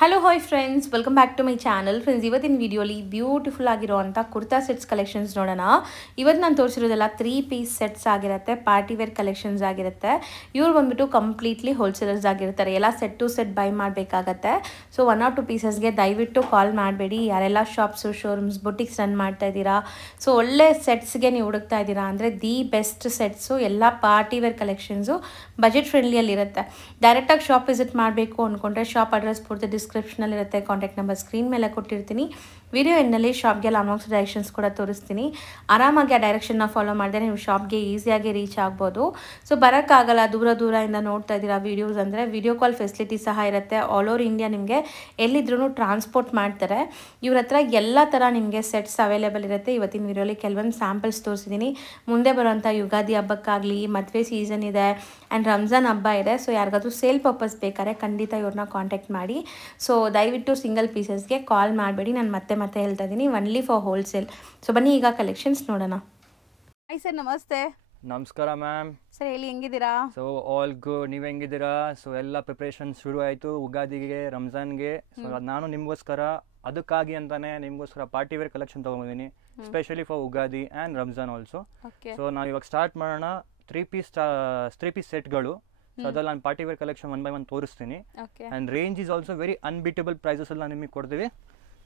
Hello hi friends, welcome back to my channel. Friends, ಇವತ್ತಿನ ವಿಡಿಯೋಲಿ beautiful ಆಗಿರುವಂಥ kurta sets collections ನೋಡೋಣ. ಇವತ್ತು ನಾನು ತೋರಿಸಿರೋದೆಲ್ಲ 3 ಪೀಸ್ ಸೆಟ್ಸ್ ಆಗಿರುತ್ತೆ, ಪಾರ್ಟಿ ವೇರ್ ಕಲೆಕ್ಷನ್ಸ್ ಆಗಿರುತ್ತೆ. ಇವ್ರು ಬಂದ್ಬಿಟ್ಟು ಕಂಪ್ಲೀಟ್ಲಿ ಹೋಲ್ಸೇಲರ್ಸ್ ಆಗಿರ್ತಾರೆ. ಎಲ್ಲ ಸೆಟ್ ಟು ಸೆಟ್ ಬೈ ಮಾಡಬೇಕಾಗತ್ತೆ. ಸೊ 1 or 2 ಪೀಸಸ್ಗೆ ದಯವಿಟ್ಟು ಕಾಲ್ ಮಾಡಬೇಡಿ. ಯಾರೆಲ್ಲ ಶಾಪ್ಸು, ಶೋರೂಮ್ಸ್, ಬುಟಿಕ್ಸ್ ರನ್ ಮಾಡ್ತಾ ಇದ್ದೀರಾ, ಸೊ ಒಳ್ಳೆ ಸೆಟ್ಸ್ಗೆ ನೀವು ಹುಡುಕ್ತಾ ಇದ್ದೀರಾ ಅಂದರೆ ದಿ ಬೆಸ್ಟ್ ಸೆಟ್ಸು, ಎಲ್ಲ ಪಾರ್ಟಿ ವೇರ್ ಕಲೆಕ್ಷನ್ಸು ಬಜೆಟ್ ಫ್ರೆಂಡ್ಲಿಯಲ್ಲಿರುತ್ತೆ. ಡೈರೆಕ್ಟಾಗಿ ಶಾಪ್ ವಿಸಿಟ್ ಮಾಡಬೇಕು ಅಂದ್ಕೊಂಡ್ರೆ ಶಾಪ್ ಅಡ್ರೆಸ್ ಪೂರ್ತಿ ಡಿಸ್ಕ್ರಿಪ್ಷನಲ್ಲಿ ಇರುತ್ತೆ. ಕಾಂಟ್ಯಾಕ್ಟ್ ನಂಬರ್ ಸ್ಕ್ರೀನ್ ಮೇಲೆ ಕೊಟ್ಟಿರ್ತೀನಿ. ವಿಡಿಯೋ ಎಂಡ್ನಲ್ಲಿ ಶಾಪ್ಗೆ ಆಲ್ಮೋಸ್ಟ್ ಡೈರೆಕ್ಷನ್ಸ್ ಕೂಡ ತೋರಿಸ್ತೀನಿ. ಆರಾಮಾಗಿ ಆ ಡೈರೆಕ್ಷನ್ನ ಫಾಲೋ ಮಾಡಿದ್ರೆ ನೀವು ಶಾಪ್ಗೆ ಈಸಿಯಾಗಿ ರೀಚ್ ಆಗ್ಬೋದು. ಸೊ ಬರೋಕ್ಕಾಗಲ್ಲ, ದೂರದಿಂದ ನೋಡ್ತಾ ಇದ್ದೀರಾ ವೀಡಿಯೋಸ್ ಅಂದರೆ ವಿಡಿಯೋ ಕಾಲ್ ಫೆಸಿಲಿಟಿ ಸಹ ಇರುತ್ತೆ. ಆಲ್ ಓವರ್ ಇಂಡಿಯಾ ನಿಮಗೆ ಎಲ್ಲಿದ್ರೂ ಟ್ರಾನ್ಸ್ಪೋರ್ಟ್ ಮಾಡ್ತಾರೆ. ಇವ್ರ ಹತ್ರ ಎಲ್ಲ ಥರ ನಿಮಗೆ ಸೆಟ್ಸ್ ಅವೈಲೇಬಲ್ ಇರುತ್ತೆ. ಇವತ್ತಿನ ವಿಡಿಯೋಲಿ ಕೆಲವೊಂದು ಸ್ಯಾಂಪಲ್ಸ್ ತೋರಿಸಿದ್ದೀನಿ. ಮುಂದೆ ಬರೋಂಥ ಯುಗಾದಿ ಹಬ್ಬಕ್ಕಾಗಲಿ, ಮದುವೆ ಸೀಸನ್ ಇದೆ ಆ್ಯಂಡ್ ರಂಜಾನ್ ಹಬ್ಬ ಇದೆ. ಸೊ ಯಾರಿಗಾದ್ರೂ ಸೇಲ್ ಪರ್ಪಸ್ ಬೇಕಾದ್ರೆ ಖಂಡಿತ ಇವ್ರನ್ನ ಕಾಂಟ್ಯಾಕ್ಟ್ ಮಾಡಿ. ಸೊ ದಯವಿಟ್ಟು ಸಿಂಗಲ್ ಪೀಸಸ್ಗೆ ಕಾಲ್ ಮಾಡಬೇಡಿ. ನಾನು ಮತ್ತೆ ಹೇಳ್ತಾ ಇದ್ದೀನಿ, ಒನ್ಲಿ ಫಾರ್ ಹೋಲ್ಸೇಲ್. ಸೊ ಬನ್ನಿ ಈಗ ಕಲೆಕ್ಷನ್ಸ್ ನೋಡೋಣ. ಹಾಯ್ ಸರ್, ನಮಸ್ತೆ. ನಮಸ್ಕಾರ ಮ್ಯಾಮ್. ಸರ್ ಹೇಳಿ, ಹೆಂಗಿದ್ದೀರಾ? ಸೊ ಆಲ್ ಗುಡ್, ನೀವು ಹೆಂಗಿದ್ದೀರಾ? ಸೊ ಎಲ್ಲ ಪ್ರಿಪ್ರೇಷನ್ ಶುರು ಆಯಿತು ಉಗಾದಿಗೆ, ರಂಜಾನ್ಗೆ. ಸೊ ನಾನು ನಿಮಗೋಸ್ಕರ ಅದಕ್ಕಾಗಿ ಅಂತಾನೆ ನಿಮಗೋಸ್ಕರ ಪಾರ್ಟಿ ವೇರ್ ಕಲೆಕ್ಷನ್ ತೊಗೊಂಡಿದ್ದೀನಿ, specially for Ugadi and Ramzan also. So ನಾವು ಇವಾಗ ಸ್ಟಾರ್ಟ್ ಮಾಡೋಣ. 3 ಪೀಸ್ ಸೆಟ್ಗಳು. ಸೊ ಅದ್ರಲ್ಲಿ ನಾನು ಪಾರ್ಟಿ ವೇರ್ ಕಲೆಕ್ಷನ್ 1 by 1 ತೋರಿಸ್ತೀನಿ. And range is also very unbeatable prices ಎಲ್ಲ ನಿಮಗೆ ಕೊಡ್ತೀವಿ.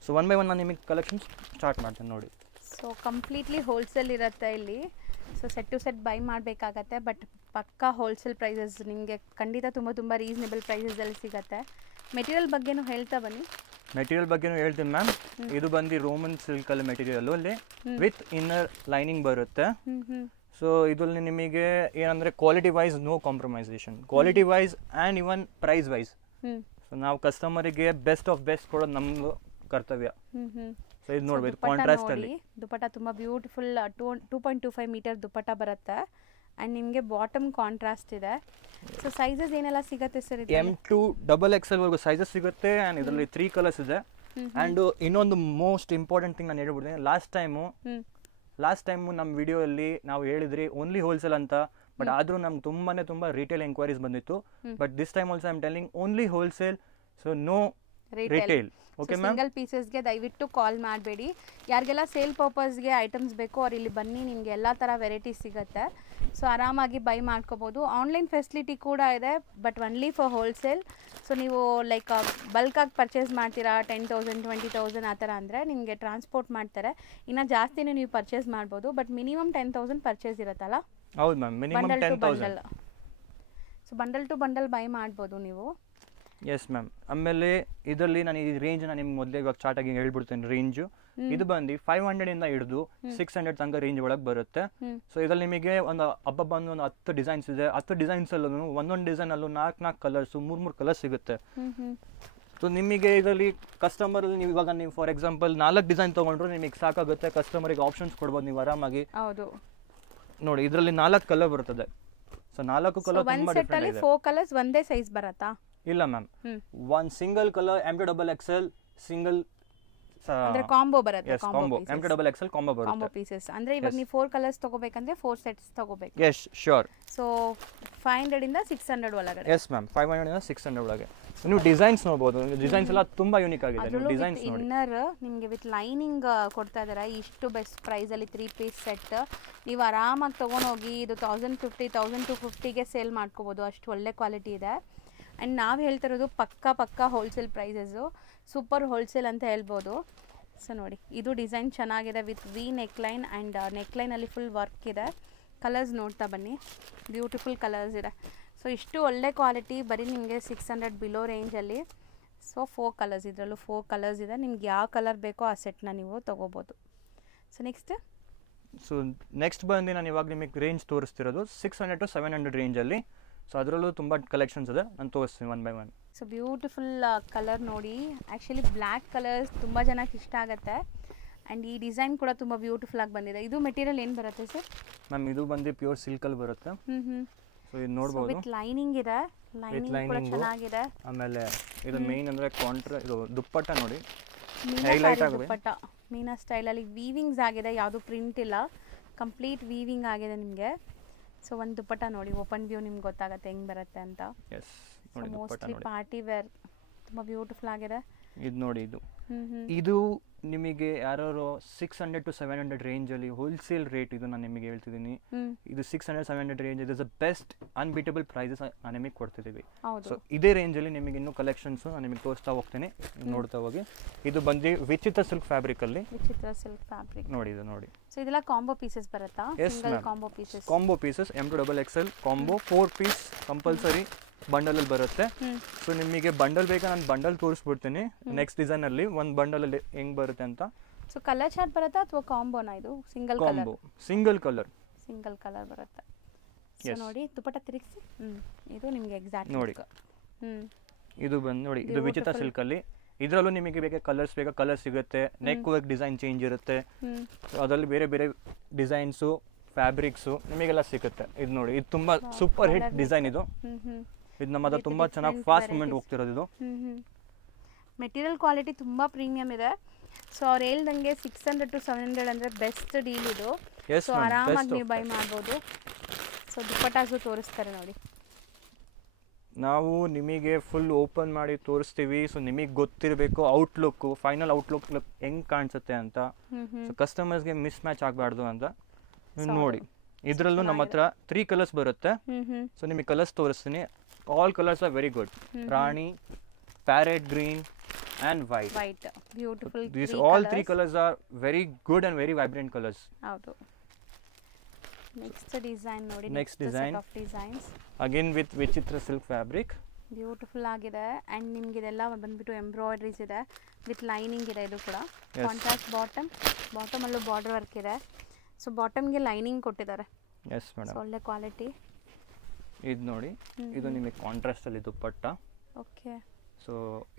ಸೊ 1 by 1 ನಾನು ನಿಮಗೆ ಕಲೆಕ್ಷನ್ಸ್ ಸ್ಟಾರ್ಟ್ ಮಾಡ್ತೀನಿ ನೋಡಿ. ಸೊ ಕಂಪ್ಲೀಟ್ಲಿ ಹೋಲ್ಸೇಲ್ ಇರುತ್ತೆ ಇಲ್ಲಿ. So set to set buy ಮಾಡಬೇಕಾಗತ್ತೆ, ಬಟ್ ಪಕ್ಕಾ ಹೋಲ್ಸೇಲ್ ಪ್ರೈಸಸ್ ನಿಮಗೆ ಖಂಡಿತ ತುಂಬ ರೀಸನೇಬಲ್ ಪ್ರೈಸಸಲ್ಲಿ ಸಿಗುತ್ತೆ. ಮೆಟೀರಿಯಲ್ ಬಗ್ಗೆನೂ ಹೇಳ್ತಾ ಬನ್ನಿ. ಮೆಟೀರಿಯಲ್ ಬಗ್ಗೆನೂ ಹೇಳ್ತೀನಿ ಮ್ಯಾಮ್. ಇದು ಬಂದು ರೋಮನ್ ಸಿಲ್ಕಲ್ಲಿ ಮೆಟೀರಿಯಲ್ಲು, ಅಲ್ಲಿ ವಿತ್ ಇನ್ನರ್ ಲೈನಿಂಗ್ ಬರುತ್ತೆ. ಸೊ ಇದರಲ್ಲಿ ನಿಮಗೆ ಏನಂದರೆ quality wise no compromisation, quality wise and even price wise. So ನಾವು ಕಸ್ಟಮರಿಗೆ ಬೆಸ್ಟ್ ಆಫ್ ಬೆಸ್ಟ್ ಕೊಡೋದು ನಮ್ಮದು ಕರ್ತವ್ಯ. ಸೊ ಇದು ನೋಡ್ಬೇಕು, ಕಾಂಟ್ರಾಸ್ಟ್ ಅಲ್ಲಿ ದುಪಟ್ಟ ತುಂಬ ಬ್ಯೂಟಿಫುಲ್ 2.25 ಮೀಟರ್ ದುಪಟ್ಟ ಬರುತ್ತೆ. ಆ್ಯಂಡ್ ನಿಮಗೆ ಬಾಟಮ್ ಕಾಂಟ್ರಾಸ್ಟ್ ಇದೆ. ಸೊ ಸೈಜಸ್ ಏನೆಲ್ಲ ಸಿಗುತ್ತೆ ಸರ್? M to XXL ವರೆಗೂ ಸೈಜಸ್ ಸಿಗುತ್ತೆ. ಆ್ಯಂಡ್ ಇದರಲ್ಲಿ 3 ಕಲರ್ಸ್ ಇದೆ. ಆ್ಯಂಡ್ ಇನ್ನೊಂದು ಮೋಸ್ಟ್ ಇಂಪಾರ್ಟೆಂಟ್ ಥಿಂಗ್ ನಾನು ಹೇಳ್ಬಿಡ್ತೀನಿ, ಲಾಸ್ಟ್ ಟೈಮು ನಮ್ಮ ವಿಡಿಯೋಲ್ಲಿ ನಾವು ಹೇಳಿದ್ರಿ ಓನ್ಲಿ ಹೋಲ್ಸೇಲ್ ಅಂತ, ಬಟ್ ಆದರೂ ನಮ್ಗೆ ತುಂಬ ರಿಟೇಲ್ ಎಂಕ್ವೈರೀಸ್ ಬಂದಿತ್ತು. But this time also I am telling only wholesale, so no retail. Okay ma'am. Single ಪೀಸಸ್ಗೆ ದಯವಿಟ್ಟು ಕಾಲ್ ಮಾಡಬೇಡಿ. ಯಾರಿಗೆಲ್ಲ ಸೇಲ್ ಪರ್ಪಸ್ಗೆ ಐಟಮ್ಸ್ ಬೇಕು ಅವ್ರು ಇಲ್ಲಿ ಬನ್ನಿ, ನಿಮಗೆ ಎಲ್ಲ ಥರ ವೆರೈಟೀಸ್ ಸಿಗುತ್ತೆ. ಸೊ ಆರಾಮಾಗಿ ಬೈ ಮಾಡ್ಕೋಬೋದು. ಆನ್ಲೈನ್ ಫೆಸಿಲಿಟಿ ಕೂಡ ಇದೆ, but only for wholesale. So ನೀವು ಲೈಕ್ ಬಲ್ಕಾಗಿ ಪರ್ಚೇಸ್ ಮಾಡ್ತೀರಾ 10,000 20,000 ಆ ಥರ ಅಂದರೆ ನಿಮಗೆ ಟ್ರಾನ್ಸ್ಪೋರ್ಟ್ ಮಾಡ್ತಾರೆ. ಇನ್ನು ಜಾಸ್ತಿನೂ ನೀವು ಪರ್ಚೇಸ್ ಮಾಡ್ಬೋದು, ಬಟ್ ಮಿನಿಮಮ್ 10,000 ಪರ್ಚೇಸ್ ಇರುತ್ತಲ್ಲ. ಹೌದು ma'am, minimum 10,000. So bundle to bundle buy ಮಾಡ್ಬೋದು ನೀವು. Yes ma'am. ಆಮೇಲೆ ಇದರಲ್ಲಿ ನಾನು ಈ ರೇಂಜ್ನ ನಿಮ್ಗೆ ಮೊದಲೇ ಇವಾಗ ಸ್ಟಾರ್ಟ್ ಆಗಿ ಹೇಳ್ಬಿಡ್ತೇನೆ. ರೇಂಜು ಇದು ಬಂದು 500 ಇಂದ ಹಿಡಿದು 600 ತನಕ ರೇಂಜ್ ಒಳಗೆ ಬರುತ್ತೆ. ಸೊ ಇದರಲ್ಲಿ ನಿಮಗೆ ಒಂದು ಹಬ್ಬ ಬಂದು ಒಂದು 10 ಡಿಸೈನ್ಸ್ ಇದೆ. 10 ಡಿಸೈನ್ಸಲ್ಲೂ ಒಂದೊಂದು ಡಿಸೈನಲ್ಲೂ 4 ಕಲರ್ಸು 3 ಕಲರ್ಸ್ ಸಿಗುತ್ತೆ. ಸೊ ನಿಮಗೆ ಇದರಲ್ಲಿ ಕಸ್ಟಮರ್ ನೀವು ಇವಾಗ ನೀವು ಫಾರ್ ಎಕ್ಸಾಂಪಲ್ 4 ಡಿಸೈನ್ ತೊಗೊಂಡ್ರು ನಿಮಗೆ ಸಾಕಾಗುತ್ತೆ. ಕಸ್ಟಮರಿಗೆ ಆಪ್ಷನ್ಸ್ ಕೊಡ್ಬೋದು ನೀವು ಆರಾಮಾಗಿ. ಹೌದು ನೋಡಿ, ಇದರಲ್ಲಿ 4 ಕಲರ್ ಬರ್ತದೆ. ಸೊ 4 ಕಲರ್ ತುಂಬ ಡಿಫರೆಂಟ್ ಇದೆ. 4 ಕಲರ್ಸ್ ಒಂದೇ ಸೈಜ್ ಬರುತ್ತಾ? ಇಲ್ಲ ma'am, one single colour M to XXL single ಅಂದ್ರೆ ಕಾಂಬೋ ಬರುತ್ತೆ. Combo M to XXL combo ಬರುತ್ತೆ. ಕಾಂಬೋ ಪೀಸಸ್ ಅಂದ್ರೆ ಇವಾಗ ನೀವು 4 ಕಲರ್ಸ್ ತಗೋಬೇಕಂದ್ರೆ 4 ಸೆಟ್ಸ್ ತಗೋಬೇಕು. Yes sure. ಸೊ 500 ಇಂದ 600 ಒಳಗಡೆ. ಎಸ್ ಮ್ಯಾಮ್, 500 ಇಂದ 600 ಒಳಗೆ ನೀವು ಡಿಸೈನ್ಸ್ ನೋಡಬಹುದು. ಡಿಸೈನ್ಸ್ ಎಲ್ಲ ತುಂಬಾ ಯೂನಿಕ್ ಆಗಿದೆ. ನೀವು ಡಿಸೈನ್ಸ್ ನೋಡಿ. ಇನ್ನರ್ ನಿಮಗೆ ವಿತ್ ಲೈನಿಂಗ್ ಕೊಡ್ತಾ ಇದ್ದಾರೆ. ಇಷ್ಟು ಬೆಸ್ಟ್ ಪ್ರೈಸ್ ಅಲ್ಲಿ 3 ಪೀಸ್ ಸೆಟ್ ನೀವು ಆರಾಮಾಗಿ ತಗೊಂಡು ಹೋಗಿ ಇದು 1050 1250ಗೆ ಸೇಲ್ ಮಾಡ್ಕೋಬಹುದು. ಅಷ್ಟು ಒಳ್ಳೆ ಕ್ವಾಲಿಟಿ ಇದೆ. ಆ್ಯಂಡ್ ನಾವು ಹೇಳ್ತಿರೋದು ಪಕ್ಕಾ ಹೋಲ್ಸೇಲ್ ಪ್ರೈಸಸ್ಸು, ಸೂಪರ್ ಹೋಲ್ಸೇಲ್ ಅಂತ ಹೇಳ್ಬೋದು. ಸೊ ನೋಡಿ, ಇದು ಡಿಸೈನ್ ಚೆನ್ನಾಗಿದೆ ವಿತ್ ವಿ ನೆಕ್ಲೈನ್ ಆ್ಯಂಡ್ ನೆಕ್ಲೈನಲ್ಲಿ ಫುಲ್ ವರ್ಕ್ ಇದೆ. ಕಲರ್ಸ್ ನೋಡ್ತಾ ಬನ್ನಿ, ಬ್ಯೂಟಿಫುಲ್ ಕಲರ್ಸ್ ಇದೆ. ಸೊ ಇಷ್ಟು ಒಳ್ಳೆ ಕ್ವಾಲಿಟಿ ಬರೀ ನಿಮಗೆ 600 ಬಿಲೋ ರೇಂಜಲ್ಲಿ. ಸೊ 4 ಕಲರ್ಸ್, ಇದರಲ್ಲೂ 4 ಕಲರ್ಸ್ ಇದೆ. ನಿಮ್ಗೆ ಯಾವ ಕಲರ್ ಬೇಕೋ ಆ ಸೆಟ್ನ ನೀವು ತೊಗೋಬೋದು. ಸೊ ನೆಕ್ಸ್ಟ್ ಬಂದು ನಾನು ಇವಾಗ ನಿಮಗೆ ರೇಂಜ್ ತೋರಿಸ್ತಿರೋದು 600 to 700 ರೇಂಜಲ್ಲಿ. ಸೊ ಅದರಲ್ಲೂ ತುಂಬ ಕಲೆಕ್ಷನ್ಸ್ ಇದೆ, ನಾನು ತೋರಿಸ್ತೀನಿ 1 by 1. ಸೊ ಬ್ಯೂಟಿಫುಲ್ ಕಲರ್ ನೋಡಿ. ಆ್ಯಕ್ಚುಲಿ ಬ್ಲ್ಯಾಕ್ ಕಲರ್ಸ್ ತುಂಬ ಜನಕ್ಕೆ ಇಷ್ಟ ಆಗುತ್ತೆ. ಆ್ಯಂಡ್ ಈ ಡಿಸೈನ್ ಕೂಡ ತುಂಬ ಬ್ಯೂಟಿಫುಲ್ ಆಗಿ ಬಂದಿದೆ. ಇದು ಮೆಟೀರಿಯಲ್ ಏನು ಬರುತ್ತೆ ಸರ್? ಮ್ಯಾಮ್ ಇದು ಬಂದು ಪ್ಯೂರ್ ಸಿಲ್ಕಲ್ಲಿ ಬರುತ್ತೆ. ಸೊ ಇದು ನೋಡ್ಬೋದು, ವಿತ್ ಲೈನಿಂಗ್ ಇದೆ. ಲೈನಿಂಗ್ ಕೂಡ ಚೆನ್ನಾಗಿದೆ. ಆಮೇಲೆ ಇದು ಮೇನ್ ಅಂದರೆ ಇದು ದುಪ್ಪಟ್ಟ ನೋಡಿ, ದುಪ್ಪಟ್ಟ ಮೀನಾ ಸ್ಟೈಲಲ್ಲಿ ವೀವಿಂಗ್ಸ್ ಆಗಿದೆ. ಯಾವುದು ಪ್ರಿಂಟ್ ಇಲ್ಲ, ಕಂಪ್ಲೀಟ್ ವೀವಿಂಗ್ ಆಗಿದೆ ನಿಮಗೆ. ಸೊ ಒಂದು ದುಪ್ಪಟ್ಟ ನೋಡಿ, ಓಪನ್ ವ್ಯೂ ನಿಮ್ಗೆ ಗೊತ್ತಾಗುತ್ತೆ ಹೆಂಗೆ ಬರುತ್ತೆ ಅಂತ. ಮೋಸ್ಟ್ಲಿ ಪಾರ್ಟಿ ವೇರ್ ತುಂಬ ಬ್ಯೂಟಿಫುಲ್ ಆಗಿದೆ. ಇದು ನೋಡಿ, ಇದು ನಿಮಗೆ ಯಾರು 600 to 700 ರೇಂಜಲ್ಲಿ ಹೋಲ್ಸೇಲ್ ರೇಟ್ ಇದು ನಾನು ನಿಮಗೆ ಹೇಳ್ತಿದ್ದೀನಿ. ಇದು 600-700 range is the best unbeatable prices ನಾನು ನಿಮಗೆ ಕೊಡ್ತಿದ್ದೀವಿ. ಸೊ ಇದೇ ರೇಂಜಲ್ಲಿ ನಿಮಗೆ ಇನ್ನೂ ಕಲೆಕ್ಷನ್ಸ್ ನಾನು ನಿಮಗೆ ತೋರಿಸ್ತಾ ಹೋಗ್ತೀನಿ, ನೋಡ್ತಾ ಹೋಗಿ. ಇದು ಬಂದು ವಿಚಿತ್ರ ಸಿಲ್ಕ್ ಫ್ಯಾಬ್ರಿಕಲ್ಲಿ, ವಿಚಿತ್ರ ಸಿಲ್ಕ್ ಫ್ಯಾಬ್ರಿಕ್ ನೋಡಿ. ಇದು ನೋಡಿ. ಸೊ ಇದೆಲ್ಲ ಕಾಂಬೋ ಪೀಸಸ್ ಬರುತ್ತಾ? Single combo pieces, combo pieces M2XL combo 4 piece compulsory ಬಂಡಲಲ್ಲಿ ಬರುತ್ತೆ. ಸೊ ನಿಮಗೆ ಬಂಡಲ್ ಬೇಕಾ, ನಾನು ಬಂಡಲ್ ತೋರಿಸ್ಬಿಡ್ತೀನಿ ನೆಕ್ಸ್ಟ್ ಡಿಸೈನ್ ಅಲ್ಲಿ ಒಂದು ಬಂಡಲ್ ಅಲ್ಲಿ ಹೆಂಗ್ ಬರುತ್ತೆ ಅಂತ. ಸೊ ಕಲರ್ ಚಾರ್ಟ್ ಬರುತ್ತಾ ಅಥವಾ ಕಾಂಬೋನಾ? ಇದು ಸಿಂಗಲ್ ಕಾಂಬೋ, ಸಿಂಗಲ್ ಕಲರ್ ಬರುತ್ತೆ. ಸೊ ನೋಡಿ ದುಪಟ್ಟ ತಿರುಗಿಸಿ. ಇದು ನಿಮಗೆ ಎಕ್ಸಾಕ್ಟ್ ನೋಡಿ. ಇದು ಬಂದು ನೋಡಿ, ಇದು ವಿಚಿತ್ರ ಸಿಲ್ಕ್ ಅಲ್ಲಿ. ಇದರಲ್ಲೂ ನಿಮಗೆ ಬೇಕಾ ಕಲರ್ಸ್ ಬೇಕಾ ಕಲರ್ ಸಿಗುತ್ತೆ. ನೆಕ್ ವರ್ಕ್ ಡಿಸೈನ್ ಚೇಂಜ್ ಇರುತ್ತೆ. ಅದರಲ್ಲಿ ಬೇರೆ ಬೇರೆ ಡಿಸೈನ್ಸು ಫ್ಯಾಬ್ರಿಕ್ಸು ನಿಮಗೆಲ್ಲ ಸಿಗುತ್ತೆ. ಇದು ನೋಡಿ, ಇದು ತುಂಬಾ ಸೂಪರ್ ಹಿಟ್ ಡಿಸೈನ್. ಇದು ನಮ್ಮ ಹತ್ರ ತುಂಬಾ ಚೆನ್ನಾಗಿ ಫಾಸ್ಟ್ ಮೂವ್ಮೆಂಟ್ ಹೋಗ್ತಿರೋದು. ಇದು ಮೆಟೀರಿಯಲ್ ಕ್ವಾಲಿಟಿ ತುಂಬಾ ಪ್ರೀಮಿಯಂ ಇದೆ. ಸೊ ಅವ್ರು ಹೇಳ್ದಂಗೆ 600 to 700 ಅಂದರೆ ಬೆಸ್ಟ್ ಡೀಲ್ ಇದು. ಸೊ ಆರಾಮಾಗಿ ನೀವು ಬೈ ಮಾಡ್ಬೋದು. ಸೊ ದುಪಟ್ಟಾಸು ತೋರಿಸ್ತಾರೆ ನೋಡಿ. ನಾವು ನಿಮಗೆ ಫುಲ್ ಓಪನ್ ಮಾಡಿ ತೋರಿಸ್ತೀವಿ. ಸೊ ನಿಮಗೆ ಗೊತ್ತಿರಬೇಕು ಔಟ್ಲುಕ್, ಫೈನಲ್ ಔಟ್ಲುಕ್ ಹೆಂಗ್ ಕಾಣಿಸುತ್ತೆ ಅಂತ. ಸೊ ಕಸ್ಟಮರ್ಸ್ಗೆ ಮಿಸ್ ಮ್ಯಾಚ್ ಆಗಬಾರ್ದು ಅಂತ. ನೋಡಿ, ಇದರಲ್ಲೂ ನಮ್ಮ ಹತ್ರ 3 ಕಲರ್ಸ್ ಬರುತ್ತೆ. ಸೊ ನಿಮಗೆ ಕಲರ್ಸ್ ತೋರಿಸ್ತೀನಿ. All colours are very good. Rani, parrot green and white. Beautiful. These all three colors are very good and very vibrant colors. Houdu. Next design nodi. Next design set of designs again with Vichitra silk fabric. Beautiful agide and nimge idella bandubitu embroideries ide with lining ide. Idu kuda contrast bottom allu border work ide. So bottom ge lining kottidare. Yes madam. So ಒಳ್ಳೆ quality. ಇದು ನೋಡಿ, ಇದು ನಿಮಗೆ contrast ಅಲ್ಲಿ ದುಪ್ಪಟ್ಟ. Okay. So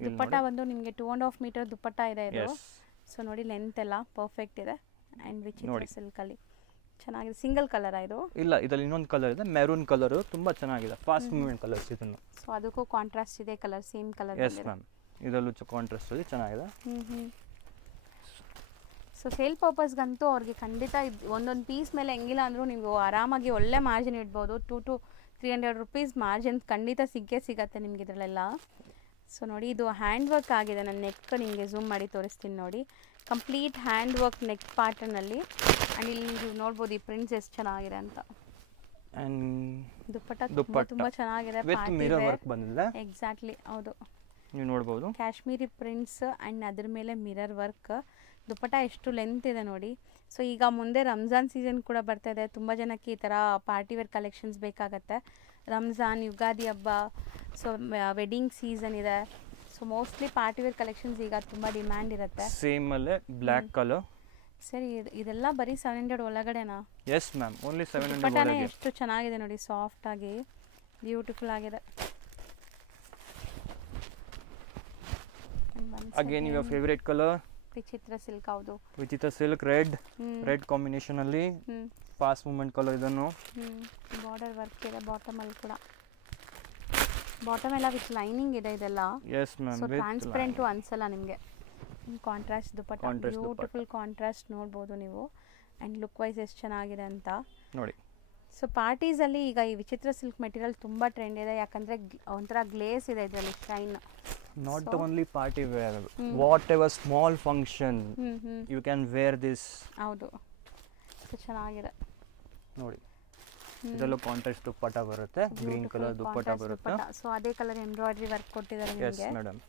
ದುಪ್ಪಟ್ಟ ಬಂದು ನಿಮಗೆ 2.5 metre ದುಪ್ಪಟ್ಟ ಇದೆ ಇದು. ಸೊ ನೋಡಿ ಲೆಂತ್ ಎಲ್ಲ ಪರ್ಫೆಕ್ಟ್ ಇದೆ ಅಂಡ್ ವಿಚಿತ್ರ ಸಿಲ್ಕ್ ಅಲ್ಲಿ ಚೆನ್ನಾಗಿದೆ. ಸಿಂಗಲ್ ಕಲರ್ ಇದು? ಇಲ್ಲ, ಇದರಲ್ಲಿ ಇನ್ನೊಂದು ಕಲರ್ ಇದೆ, ಮೆರೂನ್ ಕಲರ್. ತುಂಬಾ ಚೆನ್ನಾಗಿದೆ, ಫಾಸ್ಟ್ ಮೂವ್ಮೆಂಟ್ ಕಲರ್ಸ್ ಇದನ್ನು. ಸೊ ಅದಕ್ಕೂ ಕಾಂಟ್ರಾಸ್ಟ್ ಇದೆ colour, same colour. Yes ma'am, ಇದರಲ್ಲೂ ಕಾಂಟ್ರಾಸ್ಟ್ ಅಲ್ಲಿ ಚೆನ್ನಾಗಿದೆ. ಸೊ ಸೇಲ್ ಪರ್ಪಸ್ಗಂತೂ ಅವ್ರಿಗೆ ಖಂಡಿತ ಒಂದೊಂದು ಪೀಸ್ ಮೇಲೆ ಹೆಂಗಿಲ್ಲ ಅಂದರೂ ನೀವು ಆರಾಮಾಗಿ ಒಳ್ಳೆ ಮಾರ್ಜಿನ್ ಇಡ್ಬೋದು. 200 to 300 rupees ಮಾರ್ಜಿನ್ ಖಂಡಿತ ಸಿಗತ್ತೆ ನಿಮ್ಗೆ ಇದರಲ್ಲೆಲ್ಲ. ಸೊ ನೋಡಿ, ಇದು ಹ್ಯಾಂಡ್ ವರ್ಕ್ ಆಗಿದೆ. ನಾನು ನೆಕ್ ನಿಮಗೆ ಝೂಮ್ ಮಾಡಿ ತೋರಿಸ್ತೀನಿ ನೋಡಿ. ಕಂಪ್ಲೀಟ್ ಹ್ಯಾಂಡ್ ವರ್ಕ್ ನೆಕ್ ಪ್ಯಾಟರ್ನಲ್ಲಿ. ಆ್ಯಂಡ್ ಇಲ್ಲಿ ನೀವು ನೋಡ್ಬೋದು ಈ ಪ್ರಿಂಟ್ಸ್ ಎಷ್ಟು ಚೆನ್ನಾಗಿದೆ ಅಂತ. ದುಪ್ಪಟ್ಟ ತುಂಬ ಚೆನ್ನಾಗಿದೆ, ಎಕ್ಸಾಕ್ಟ್ಲಿ. ಹೌದು, ನೀವು ನೋಡ್ಬೋದು ಕಾಶ್ಮೀರಿ ಪ್ರಿಂಟ್ಸ್ ಆ್ಯಂಡ್ ಅದ್ರ ಮೇಲೆ ಮಿರರ್ ವರ್ಕ್. ದುಪ್ಪಟ್ಟ ಎಷ್ಟು ಲೆಂತ್ ಇದೆ ನೋಡಿ. ಸೊ ಈಗ ಮುಂದೆ ರಂಜಾನ್ ಸೀಸನ್ ಕೂಡ ಬರ್ತಾ ಇದೆ. ತುಂಬ ಜನಕ್ಕೆ ಈ ಥರ ಪಾರ್ಟಿವೇರ್ ಕಲೆಕ್ಷನ್ಸ್ ಬೇಕಾಗತ್ತೆ. ರಂಜಾನ್, ಯುಗಾದಿ ಹಬ್ಬ, ಸೊ ವೆಡ್ಡಿಂಗ್ ಸೀಸನ್ ಇದೆ. ಸೊ ಮೋಸ್ಟ್ಲಿ ಪಾರ್ಟಿವೇರ್ ಕಲೆಕ್ಷನ್ಸ್ ಈಗ ತುಂಬ ಡಿಮ್ಯಾಂಡ್ ಇರುತ್ತೆ. ಸೇಮ್ ಅಲ್ಲೇ ಬ್ಲ್ಯಾಕ್ ಕಲರ್. ಸರಿ, ಇದೆಲ್ಲ ಬರೀ 700 ಒಳಗಡೆನಾ? Yes ma'am, only 700. ದುಪ್ಪಟ್ಟನೇ ಎಷ್ಟು ಚೆನ್ನಾಗಿದೆ ನೋಡಿ, ಸಾಫ್ಟ್ ಆಗಿ ಬ್ಯೂಟಿಫುಲ್ ಆಗಿದೆ. Again your favourite colour Vichitra silk. ಹೌದು, ವಿಚಿತ್ರ ಸಿಲ್ಕ್ ರೆಡ್ ಕಾಂಬಿನೇಷನ್ ಅಲ್ಲಿ ಫಾಸ್ಟ್ ಮೂವ್ಮೆಂಟ್ ಕಲರ್. ಇದನ್ನು ಬಾರ್ಡರ್ ವರ್ಕ್ ಇದೆ ಬಾಟಮ್ ಅಲ್ಲಿ ಕೂಡ. ಬಾಟಮ್ ಎಲ್ಲ ವಿತ್ ಲೈನಿಂಗ್ ಇದೆ ಇದೆಲ್ಲ. ಎಸ್ ಮ್ಯಾಮ್, ಸೊ ಟ್ರಾನ್ಸ್ಪರೆಂಟ್ ಅನ್ಸಲ್ಲ ನಿಮಗೆ. ಕಾಂಟ್ರಾಸ್ಟ್ ದುಪ್ಪಟ್ಟ, ಬ್ಯೂಟಿಫುಲ್ ಕಾಂಟ್ರಾಸ್ಟ್ ನೋಡ್ಬೋದು ನೀವು. ಆ್ಯಂಡ್ ಲುಕ್ ವೈಸ್ ಎಷ್ಟು ಚೆನ್ನಾಗಿದೆ ಅಂತ ನೋಡಿ. ಸೊ ಪಾರ್ಟೀಸಲ್ಲಿ ಈಗ ಈ ವಿಚಿತ್ರ ಸಿಲ್ಕ್ ಮೆಟೀರಿಯಲ್ ತುಂಬ ಟ್ರೆಂಡ್ ಇದೆ. ಯಾಕಂದರೆ ಒಂಥರ ಗ್ಲೇಸ್ ಇದೆ ಇದರಲ್ಲಿ, shine. Not only party wear, whatever small function you can wear this. ಹೌದು, ಚೆನ್ನಾಗಿದೆ ನೋಡಿ. ಇದೆಲ್ಲ ಕಾಂಟ್ರಾಸ್ಟ್ ದುಪ್ಪಟ್ಟ ಬರುತ್ತೆ, ಗ್ರೀನ್ ಕಲರ್ ದುಪ್ಪಟ್ಟ ಬರುತ್ತೆ. ಸೊ ಅದೇ ಕಲರ್ ಎಂಬ್ರಾಯ್ಡರಿ ವರ್ಕ್ ಕೊಟ್ಟಿದ್ದಾರೆ ನಿಮಗೆ. Yes madam.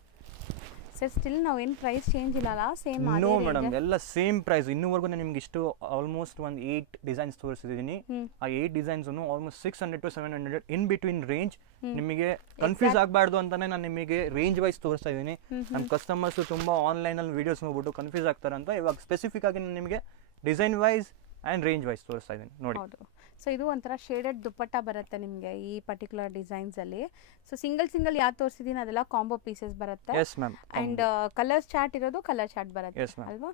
ಸರ್ ಸ್ಟಿಲ್ ನಾವು ಏನು ಪ್ರೈಸ್ ಚೇಂಜ್ ಇಲ್ಲಲ್ಲ, ಸೇಮ್? ನೋ ಮೇಡಮ್, ಎಲ್ಲ ಸೇಮ್ ಪ್ರೈಸ್. ಇನ್ನೂವರೆಗೂ ನಾನು ನಿಮ್ಗೆ ಇಷ್ಟು ಆಲ್ಮೋಸ್ಟ್ ಒಂದು 8 ಡಿಸೈನ್ಸ್ ತೋರಿಸಿದ್ದೀನಿ. ಆ 8 designs almost 600 to 700 in between range. ನಿಮಗೆ ಕನ್ಫ್ಯೂಸ್ ಆಗಬಾರ್ದು ಅಂತಾನೆ ನಾನು ನಿಮಗೆ ರೇಂಜ್ ವೈಸ್ ತೋರಿಸ್ತಾ ಇದ್ದೀನಿ. ನಮ್ಮ ಕಸ್ಟಮರ್ಸ್ ತುಂಬಾ ಆನ್ಲೈನ್ ಅಲ್ಲಿ ವಿಡಿಯೋಸ್ ನೋಡ್ಬಿಟ್ಟು ಕನ್ಫ್ಯೂಸ್ ಆಗ್ತಾರೆ ಅಂತ ಇವಾಗ ಸ್ಪೆಸಿಫಿಕ್ ಆಗಿ ನಾನು ನಿಮಗೆ design wise and range wise ತೋರಿಸ್ತಾ ಇದ್ದೀನಿ ನೋಡಿ. ಸೊ ಇದು ಒಂಥರ ಶೇಡೆಡ್ ದುಪ್ಪಟ್ಟ ಬರುತ್ತೆ ನಿಮಗೆ ಈ ಪರ್ಟಿಕ್ಯುಲರ್ ಡಿಸೈನ್ಸ್ ಅಲ್ಲಿ. ಸೊ ಸಿಂಗಲ್ ಯಾವ್ದು ತೋರಿಸಿದೀನಿ ಅದೆಲ್ಲ ಕಾಂಬೋ ಪೀಸಸ್ ಬರುತ್ತೆ. Yes ma'am. And colour chart ಇರೋದು ಕಲರ್ ಚಾರ್ಟ್ ಬರುತ್ತೆ ಅಲ್ವಾ?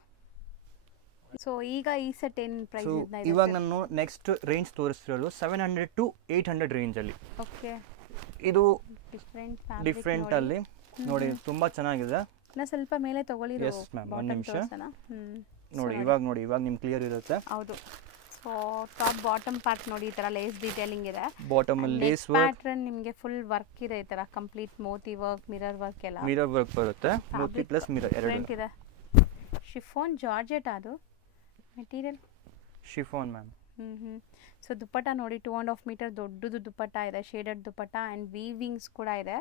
ಸೊ ಈಗ ಈ ಸೆಟ್ ಏನು ಪ್ರೈಸ್ ಇದೆ? ಇವಾಗ ನಾನು ನೆಕ್ಸ್ಟ್ ರೇಂಜ್ ತೋರಿಸ್ತಿರೋದು 700 to 800 ರೇಂಜ್ ಅಲ್ಲಿ. ಓಕೆ. ಇದು ಡಿಫ್ರೆಂಟ್ ಅಲ್ಲಿ ನೋಡಿ, ತುಂಬಾ ಚೆನ್ನಾಗಿದೆ. ನಾ ಸ್ವಲ್ಪ ಮೇಲೆ ತಗೊಳ್ಳಿ. ಎಸ್ ಮ್ಯಾಮ್, ಒಂದು ನಿಮಿಷ ನೋಡಿ. ಇವಾಗ ನಿಮ್ಗೆ ಕ್ಲಿಯರ್ ಇರುತ್ತೆ. ಹೌದು, so so top bottom part ನೋಡಿ ಈ ಥರ ಲೇಸ್ ಡೀಟೇಲಿಂಗ್ ಇದೆ. ಬಾಟಮ್ ಅಲ್ಲಿ ಲೇಸ್ ಪ್ಯಾಟರ್ನ್ ನಿಮಗೆ ಫುಲ್ ವರ್ಕ್ ಇದೆ ಈ ಥರ complete Moti work mirror work ಎಲ್ಲ. ಮಿರರ್ ವರ್ಕ್ ಬರುತ್ತೆ, ಮೋತಿ ಪ್ಲಸ್ ಮಿರರ್ ಎರಡು ಇದೆ. ಶಿಫಾನ್ ಜಾರ್ಜೆಟ್ ಅದು ಮೆಟೀರಿಯಲ್ ಶಿಫಾನ್ ಮ್ಯಾಮ್. ಸೊ ದುಪ್ಪಟ್ಟ ನೋಡಿ 2.5 ಮೀಟರ್ ದೊಡ್ಡದು ದುಪ್ಪಟ್ಟ ಇದೆ, ಶೇಡೆಡ್ ದುಪ್ಪಟ್ಟ ಆ್ಯಂಡ್ ವೀವಿಂಗ್ಸ್ ಕೂಡ ಇದೆ.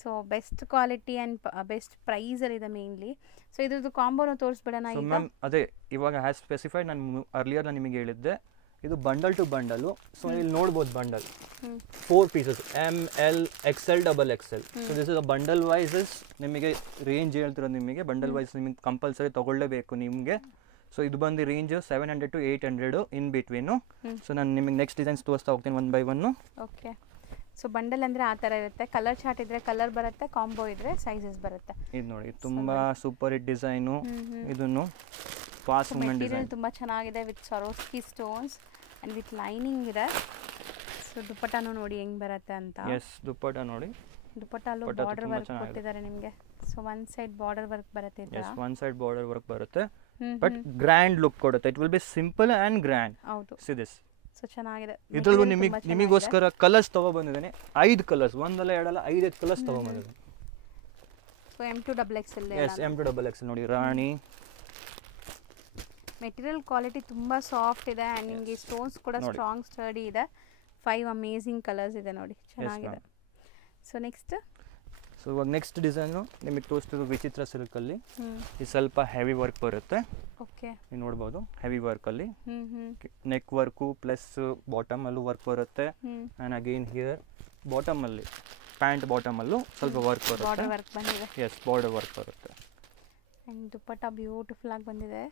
So best quality and best ಪ್ರೈಸಲ್ಲಿ ಇದೆ ಮೇನ್ಲಿ. ಸೊ ಇದ್ರದ್ದು ಕಾಂಬೋನ ತೋರಿಸ್ಬಿಡೋಣ ಈಗ ಮ್ಯಾಮ್. ಅದೇ ಇವಾಗ ಹ್ಯಾಸ್ ಸ್ಪೆಸಿಫೈಡ್ ನಾನು ಅರ್ಲಿಯರ್ ನಾನು ನಿಮಗೆ ಹೇಳಿದ್ದೆ, ಇದು ಬಂಡಲ್ ಟು ಬಂಡಲು. ಸೊ ಇಲ್ಲಿ ನೋಡ್ಬೋದು bundle 4 pieces ML XL XXL. So this is a bundle wises. ನಿಮಗೆ ರೇಂಜ್ ಹೇಳ್ತಿರೋದು ನಿಮಗೆ ಬಂಡಲ್ ವೈಸ್ ನಿಮಗೆ ಕಂಪಲ್ಸರಿ ತೊಗೊಳ್ಳೇಬೇಕು ನಿಮಗೆ. ಸೊ ಇದು ಬಂದು range 700 to 800 in between. So ನಾನು ನಿಮಗೆ ನೆಕ್ಸ್ಟ್ ಡಿಸೈನ್ಸ್ ತೋರಿಸ್ತಾ ಹೋಗ್ತೀನಿ 1 by 1. ಓಕೆ. ಸೊ ಬಂಡಲ್ ಅಂದರೆ ಆ ಥರ ಇರುತ್ತೆ, ಕಲರ್ ಚಾರ್ಟ್ ಇದ್ರೆ ಕಲರ್ ಬರುತ್ತೆ, ಕಾಂಬೋ ಇದ್ರೆ ಸೈಜಸ್ ಬರುತ್ತೆ. ಇದು ನೋಡಿ ತುಂಬ ಸೂಪರ್ ಹಿಟ್ ಡಿಸೈನು. ಇದನ್ನು ಫಾಸ್ಟ್ ಮೂವ್ಮೆಂಟ್ ಡಿಸೈನ್ ತುಂಬ ಚೆನ್ನಾಗಿದೆ with ಸರೋಸ್ಕಿ stones and with lining ಇದೆ. ಸೊ ದುಪ್ಪಟ್ಟನೂ ನೋಡಿ ಹೆಂಗೆ ಬರುತ್ತೆ ಅಂತ. ಎಸ್ ದುಪ್ಪಟ್ಟ ನೋಡಿ, ದುಪ್ಪಟ್ಟಲ್ಲೂ ಬಾರ್ಡರ್ ವರ್ಕ್ ಕೊಟ್ಟಿದ್ದಾರೆ ನಿಮಗೆ. So one side border work ಬರುತ್ತೆ ಇದು. Yes one side border work ಬರುತ್ತೆ, ಬಟ್ ಗ್ರ್ಯಾಂಡ್ ಲುಕ್ ಕೊಡುತ್ತೆ. It will be simple and grand. ಹೌದು. See this. ಸೊ ಚೆನ್ನಾಗಿದೆ. ಇದರಲ್ಲೂ ನಿಮಗೋಸ್ಕರ ಕಲರ್ಸ್ ತಗೊಬಂದಿದ್ದೇನೆ. 5 ಕಲರ್ಸ್, ಒಂದಲ್ಲ ಎರಡಲ್ಲ 5 colours ತಗೊಬಂದಿದ್ದೇನೆ. So M2XXL. S M2XXL ನೋಡಿ ರಾಣಿ. ಮೆಟೀರಿಯಲ್ ಕ್ವಾಲಿಟಿ ತುಂಬ ಸಾಫ್ಟ್ ಇದೆ ಆ್ಯಂಡ್ ನಿಮಗೆ ಸ್ಟೋನ್ಸ್ ಕೂಡ ಸ್ಟ್ರಾಂಗ್ ಸ್ಟಡಿ ಇದೆ. 5 ಅಮೇಝಿಂಗ್ ಕಲರ್ಸ್ ಇದೆ ನೋಡಿ, ಚೆನ್ನಾಗಿದೆ. ಸೊ ನೆಕ್ಸ್ಟ್ ಇವಾಗ ನೆಕ್ಸ್ಟ್ ಡಿಸೈನು ನಿಮಗೆ ತೋರಿಸ್ತಿದ್ದು ವಿಚಿತ್ರ ಸಿಲ್ಕಲ್ಲಿ. ಇದು ಸ್ವಲ್ಪ ಹೆವಿ ವರ್ಕ್ ಬರುತ್ತೆ. ಓಕೆ. ನೀವು ನೋಡ್ಬೋದು ಹೆವಿ ವರ್ಕಲ್ಲಿ ನೆಕ್ ವರ್ಕು ಪ್ಲಸ್ ಬಾಟಮಲ್ಲೂ ವರ್ಕ್ ಬರುತ್ತೆ. ಆ್ಯಂಡ್ ಅಗೇನ್ ಹಿಯರ್ ಬಾಟಮಲ್ಲಿ ಪ್ಯಾಂಟ್ ಬಾಟಮಲ್ಲೂ ಸ್ವಲ್ಪ ವರ್ಕ್ ಬರುತ್ತೆ. ಬಾರ್ಡರ್ ವರ್ಕ್ ಬಂದಿದೆ. ಎಸ್ ಬಾರ್ಡರ್ ವರ್ಕ್ ಬರುತ್ತೆ. ಆ್ಯಂಡ್ ದುಪ್ಪಟ್ಟ ಬ್ಯೂಟಿಫುಲ್ ಆಗಿ ಬಂದಿದೆ.